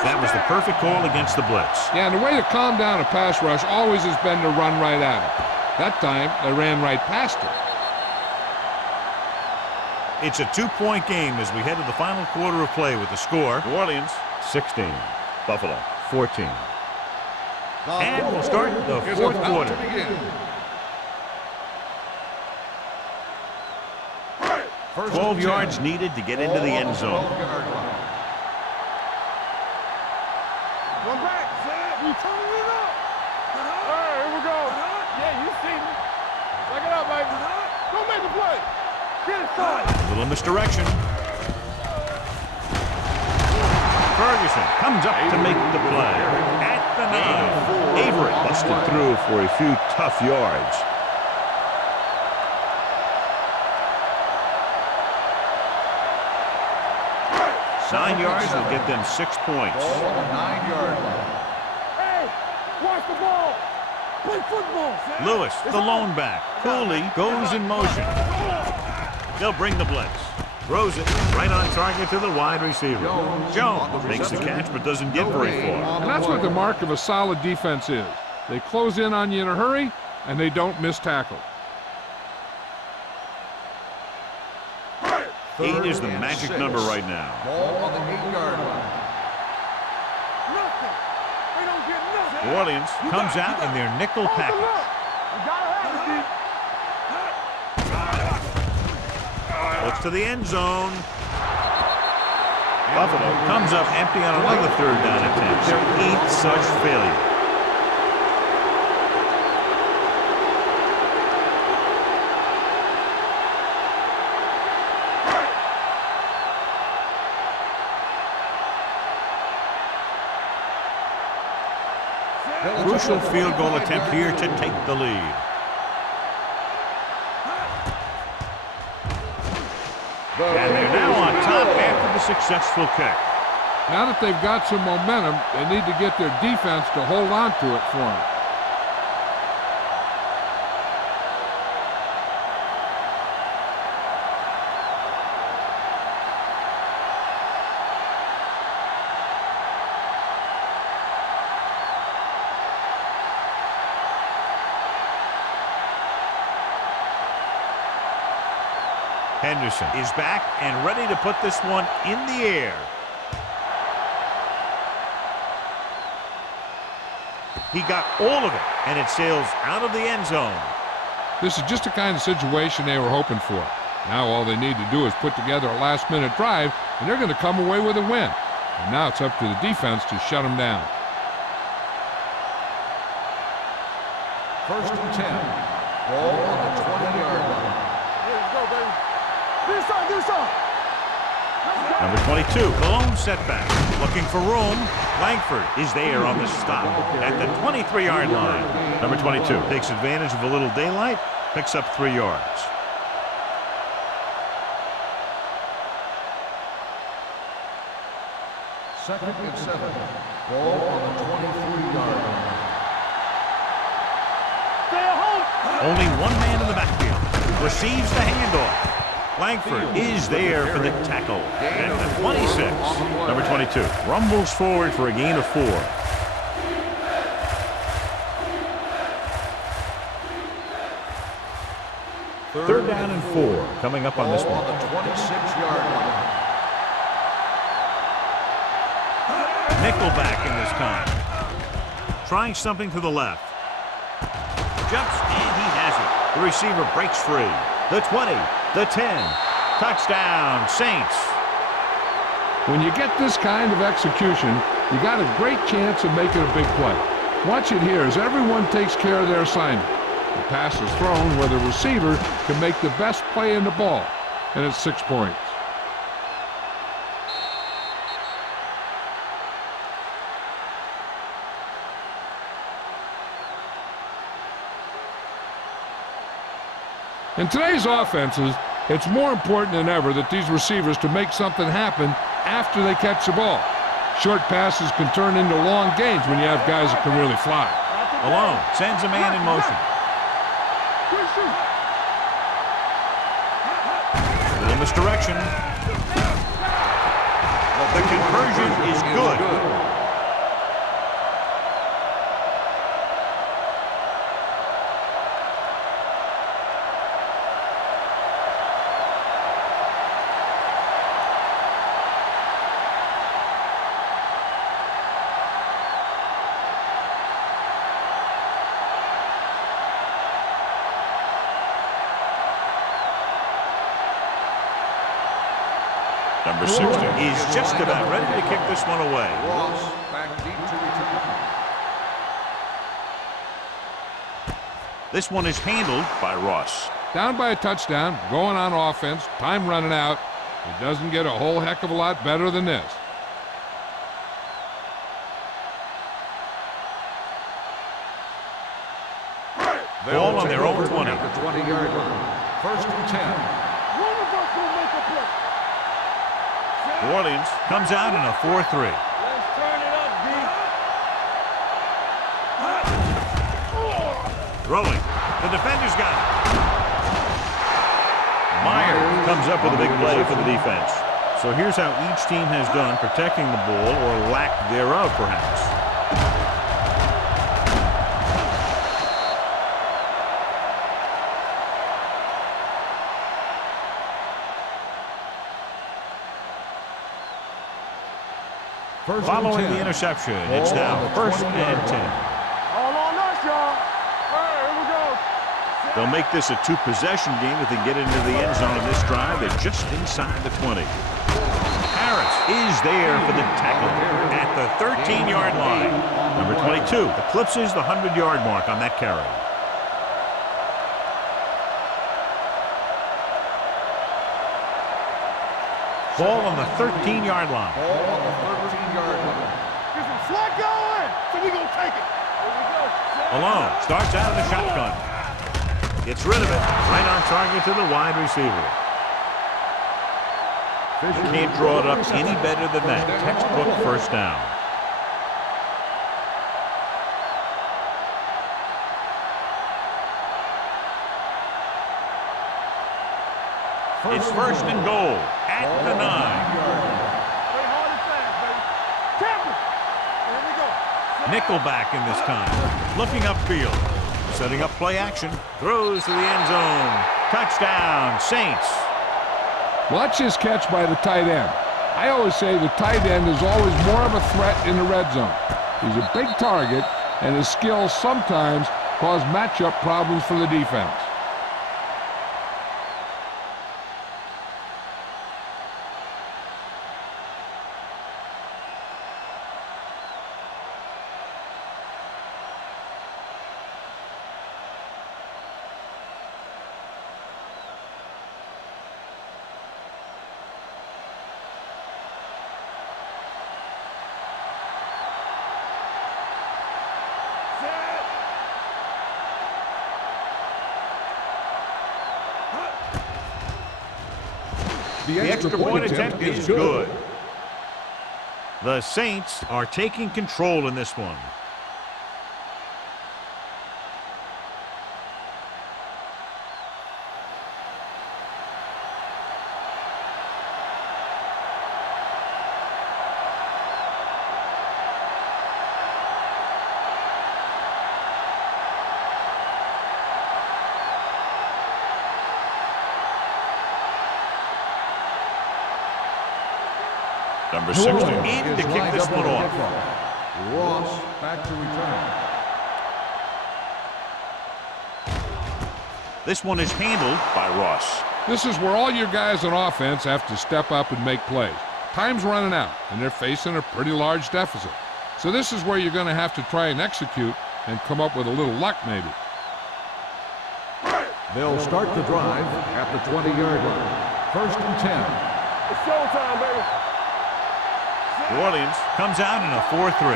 That was the perfect call against the blitz. Yeah, and the way to calm down a pass rush always has been to run right at him. That time, they ran right past him. It's a 2-point game as we head to the final quarter of play with the score. New Orleans 16, Buffalo 14. And we'll start the fourth quarter. 12 yards needed to get into the end zone. One back. You turning it up. All right, here we go. Yeah, you see me. Check it out, baby. Go make the play. Get it started. A little misdirection. Ferguson comes up to make the play. At the 9. Avery busted through for a few tough yards. Nine yards will get them 6 points. Ball on the 9-yard line. Hey, watch the ball. Play football. Lewis, the lone back. Cooley goes in motion. They'll bring the blitz. Throws it right on target to the wide receiver. Jones makes the catch but doesn't get very far. And that's what the mark of a solid defense is. They close in on you in a hurry, and they don't miss tackle. 8 is the magic number right now. Ball on the 8-yard line. Nothing. They don't get nothing. New Orleans comes out in their nickel package. You gotta have it, Looks to the end zone. Buffalo comes up empty on another third down attempt. Their 8th such failure. Crucial field goal attempt here to take the lead. And they're now on top after the successful kick. Now that they've got some momentum, they need to get their defense to hold on to it for them. Henderson is back and ready to put this one in the air. He got all of it, and it sails out of the end zone. This is just the kind of situation they were hoping for. Now all they need to do is put together a last-minute drive, and they're going to come away with a win. And now it's up to the defense to shut them down. 1st and 10. Ball on the 20-yard line. Let's go, baby. Do something. Number 22, Cologne setback. Looking for room. Langford is there on the stop at the 23-yard line. Number 22 takes advantage of a little daylight, picks up 3 yards. Second and 7. Ball on the 23-yard line. Stay at home. Only one man in the backfield. Receives the handoff. Langford is there for the tackle at the 26. Number 22 rumbles forward for a gain of 4. Third down and 4 coming up on this one. On the 26-yard line. Nickelback in this time. Trying something to the left. Jumps and he has it. The receiver breaks free. The 20, the 10. Touchdown, Saints. When you get this kind of execution, you got a great chance of making a big play. Watch it here as everyone takes care of their assignment. The pass is thrown where the receiver can make the best play in the ball, and it's 6 points. In today's offenses, it's more important than ever that these receivers to make something happen after they catch the ball. Short passes can turn into long gains when you have guys that can really fly. Malone sends a man in motion. Little misdirection. The conversion is good. Number 60 is just about ready to kick this one away. Ross back deep to return. This one is handled by Ross. Down by a touchdown, going on offense, time running out. It doesn't get a whole heck of a lot better than this. Ball on their own 20. At the 20-yard line. First and 10. New Orleans comes out in a 4-3. Let's turn it up, D. Throwing. The defender's got it. Meyer comes up with a big play for the defense. So here's how each team has done protecting the ball, or lack thereof, perhaps. Following the interception, it's now first and 10. All on us, y'all. All right, here we go. They'll make this a two-possession game if they get into the end zone in this drive. They're just inside the 20. Harris is there for the tackle at the 13-yard line. Number 22 eclipses the 100-yard mark on that carry. Ball on the 13-yard line. Ball on the 13-yard line. Get some slack going. So we gonna take it. Here we go. Malone starts out of the shotgun. Gets rid of it. Right on target to the wide receiver. Can't draw it up any better than that. Textbook first down. It's first and goal at the 9. Play hard and fast, baby. Captain. Here we go. Nickelback in this time. Looking upfield. Setting up play action. Throws to the end zone. Touchdown, Saints. Watch this catch by the tight end. I always say the tight end is always more of a threat in the red zone. He's a big target, and his skills sometimes cause matchup problems for the defense. The extra point attempt is good. The Saints are taking control in this one. Number 60 in to kick this one off. Ross back to return. This one is handled by Ross. This is where all your guys on offense have to step up and make plays. Time's running out, and they're facing a pretty large deficit. So this is where you're going to have to try and execute and come up with a little luck, maybe. They'll start the drive at the 20-yard line. First and 10. It's showtime, baby. New Orleans comes out in a 4-3.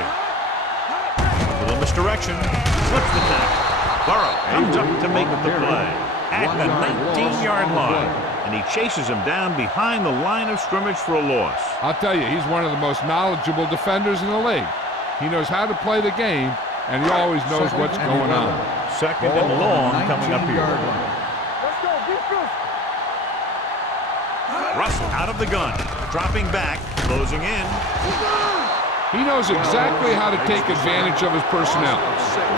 Little misdirection. Slips the tackle. Burrow comes up to make the play at the 19-yard line. and he chases him down behind the line of scrimmage for a loss. I'll tell you, he's one of the most knowledgeable defenders in the league. He knows how to play the game, and he always knows what's going on. Second and long coming up here. Let's go. Defense. Russell out of the gun, dropping back, closing in. He knows exactly how to take advantage of his personnel.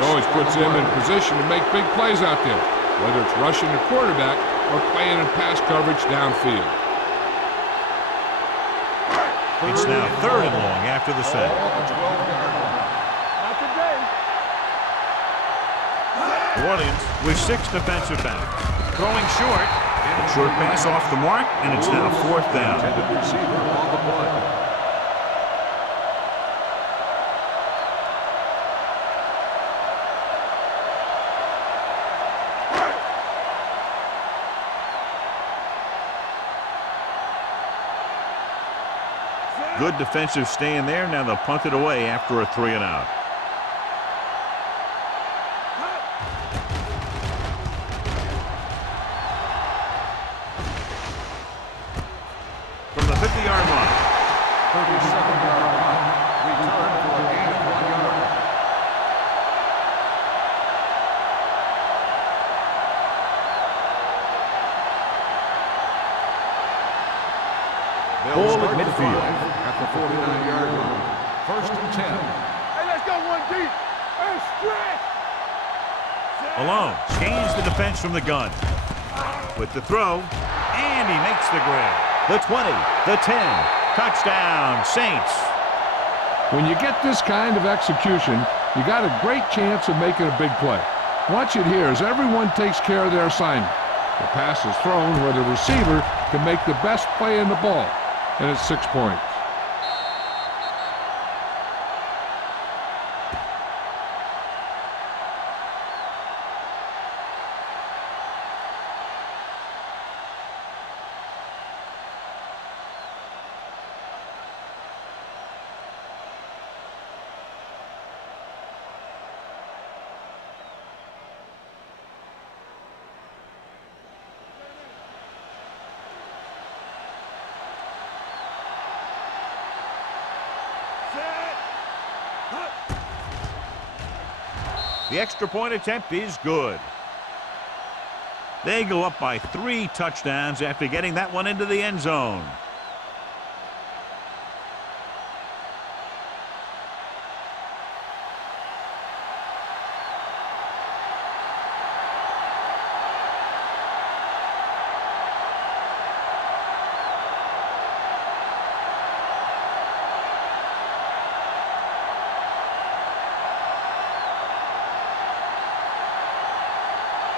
He always puts him in position to make big plays out there, whether it's rushing the quarterback or playing in pass coverage downfield. It's now third and long after the sack. Not today. New Orleans with 6 defensive backs. Throwing short. Short pass off the mark, and it's now fourth down. Receiver on the play. Good defensive stand there. Now they'll punt it away after a 3 and out. From the 50-yard line. 37-yard line. Return for a gain of 1 yard. They'll start the drive at the 49-yard line. First and 10. Hey, let's go one deep. Hey, stretch. Malone changes the defense from the gun. With the throw, and he makes the grab. The 20, the 10, touchdown, Saints. When you get this kind of execution, you got a great chance of making a big play. Watch it here as everyone takes care of their assignment. The pass is thrown where the receiver can make the best play in the ball, and it's 6 points. The extra point attempt is good. They go up by 3 touchdowns after getting that one into the end zone.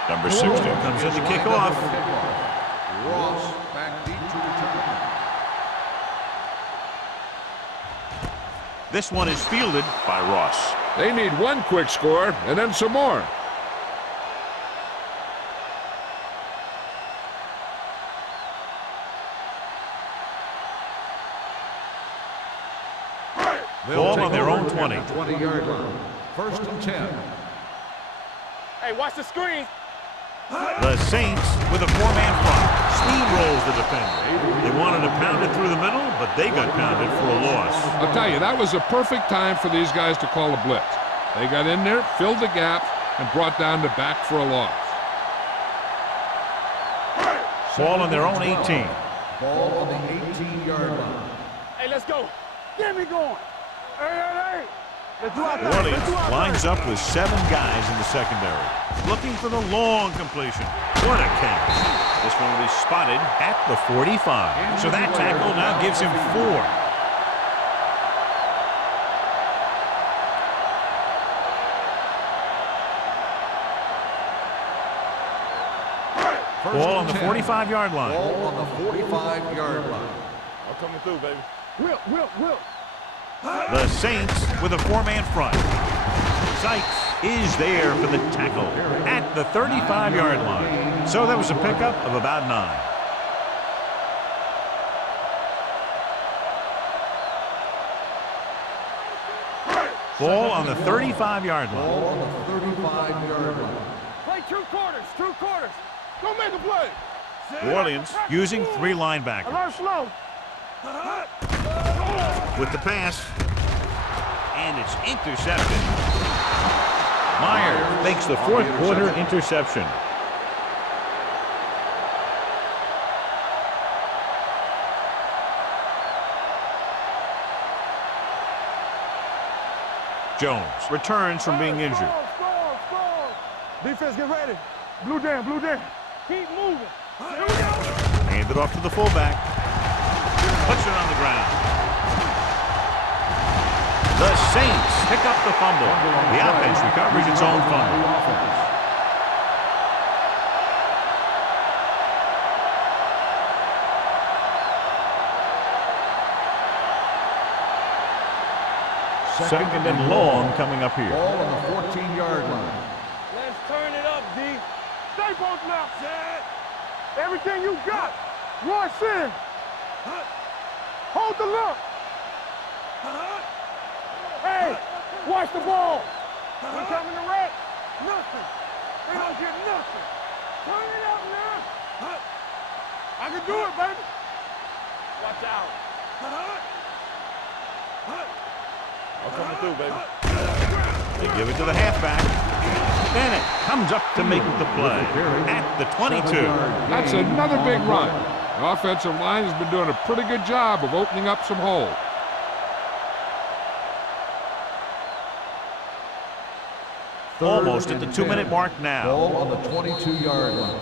Number 60 comes in to kick off. Ross back deep to return. This one is fielded by Ross. They need one quick score and then some more. Ball on their own 20. 20-yard line. First and 10. Hey, watch the screen. The Saints with a 4-man front. Steamrolls the defender. They wanted to pound it through the middle, but they got pounded for a loss. I'll tell you, that was a perfect time for these guys to call a blitz. They got in there, filled the gap, and brought down the back for a loss. Ball on their own 18. Ball on the 18-yard line. Hey, let's go. Get me going. Hey. Let's do our thing. Orleans lines up with 7 guys in the secondary. Looking for the long completion. What a catch. This one will be spotted at the 45. So that tackle now gives him 4. Ball on the 45-yard line. Ball on the 45-yard line. I'm coming through, baby. Will. The Saints with a 4-man front. Sykes is there for the tackle at the 35-yard line. So that was a pickup of about 9. Ball on the 35-yard line. Ball on the 35-yard line. Play 2 quarters. Go make a play. New Orleans using 3 linebackers. Alert slow. With the pass. And it's intercepted. Myers makes the 4th quarter interception. Jones returns from being injured. Score. Defense, get ready. Blue down. Keep moving. Here we go. Hand it off to the fullback. Puts it on the ground. The Saints pick up the fumble. The offense recovers its own fumble. Second and long coming up here. Ball on the 14-yard line. Let's turn it up, D. Stay both now. Everything you got. Royce in. Hold the look. Hey, watch the ball. We're coming to wreck. Nothing. They don't get nothing. Turn it up now. I can do it, baby. Watch out. I'm coming through, baby. They give it to the halfback. Bennett comes up to make the play at the 22. That's another big run. The offensive line has been doing a pretty good job of opening up some holes. Almost at the 2-minute mark now. Ball on the 22-yard line.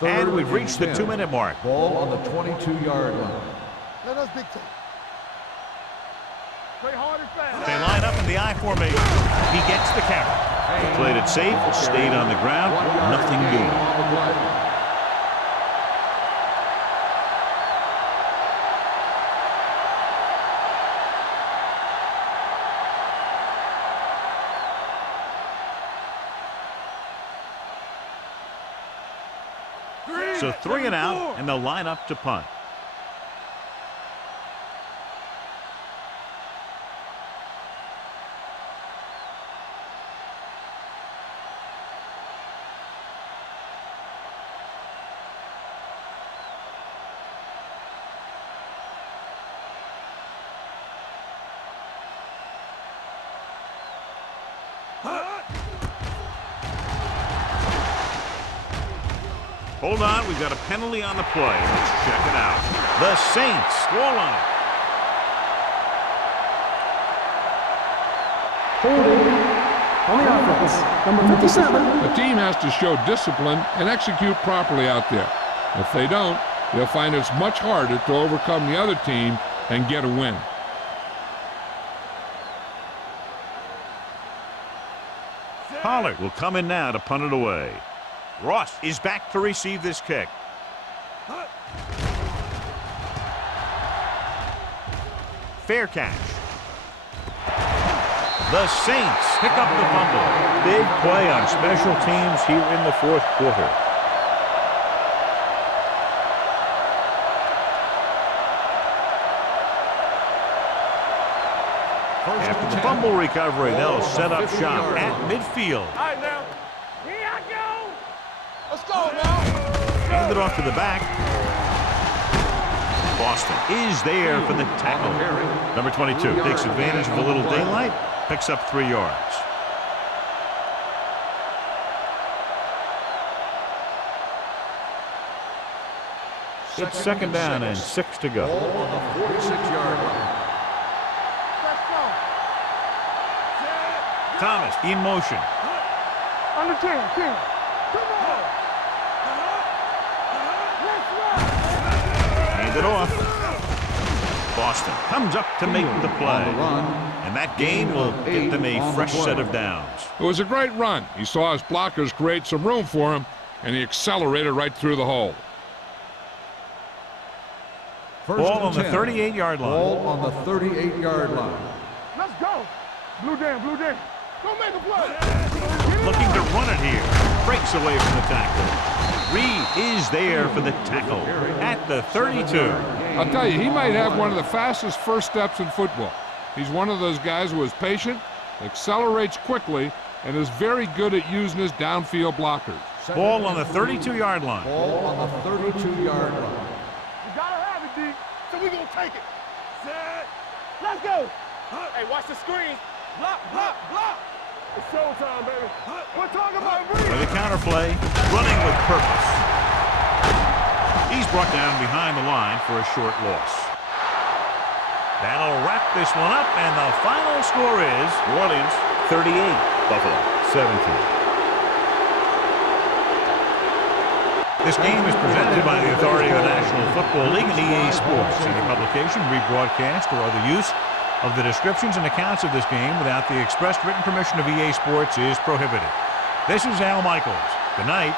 And we've reached the 2-minute mark. Ball on the 22-yard line. Let us dictate. Play hard and fast. They line up in the I formation. He gets the carry. Played it safe, stayed on the ground, nothing doing. So 3 and out, and they'll line up to punt. Hold on, we've got a penalty on the play. Let's check it out. The Saints score on it. Holding on the offense. Number 57. The team has to show discipline and execute properly out there. If they don't, they'll find it's much harder to overcome the other team and get a win. Pollard will come in now to punt it away. Ross is back to receive this kick. Fair catch. The Saints pick up the fumble. Big play on special teams here in the 4th quarter. After the fumble recovery, they'll set up shop at midfield. All right, now. Here I go. Let's go, now. Hand it off to the back. Boston is there for the tackle. Number 22 takes advantage of a little daylight, picks up 3 yards. It's 2nd down and 6 to go. Ball on the 46-yard line. Let's go. Thomas in motion. Under 10. Come on. Let's run. Hand it off. Boston comes up to make the play. And that gain will get them a fresh set of downs. It was a great run. He saw his blockers create some room for him, and he accelerated right through the hole. Ball on the 38-yard line. Ball on the 38-yard line. Let's go. Blue down. Go make a play. Looking to run it here. Breaks away from the tackle. Reed is there for the tackle at the 32. I'll tell you, he might have one of the fastest first steps in football. He's one of those guys who is patient, accelerates quickly, and is very good at using his downfield blockers. Ball on the 32-yard line. Ball on the 32-yard line. You gotta have it, D. So we gonna take it. Set. Let's go. Hey, watch the screen. Block, block, block. It's showtime, baby. We're talking about Reed. With a counterplay, running with purpose. He's brought down behind the line for a short loss. That'll wrap this one up, and the final score is New Orleans 38, Buffalo 17. This game is presented by the authority of the National Football League and EA Sports. Any publication, rebroadcast, or other use of the descriptions and accounts of this game without the expressed written permission of EA Sports is prohibited. This is Al Michaels. Good night.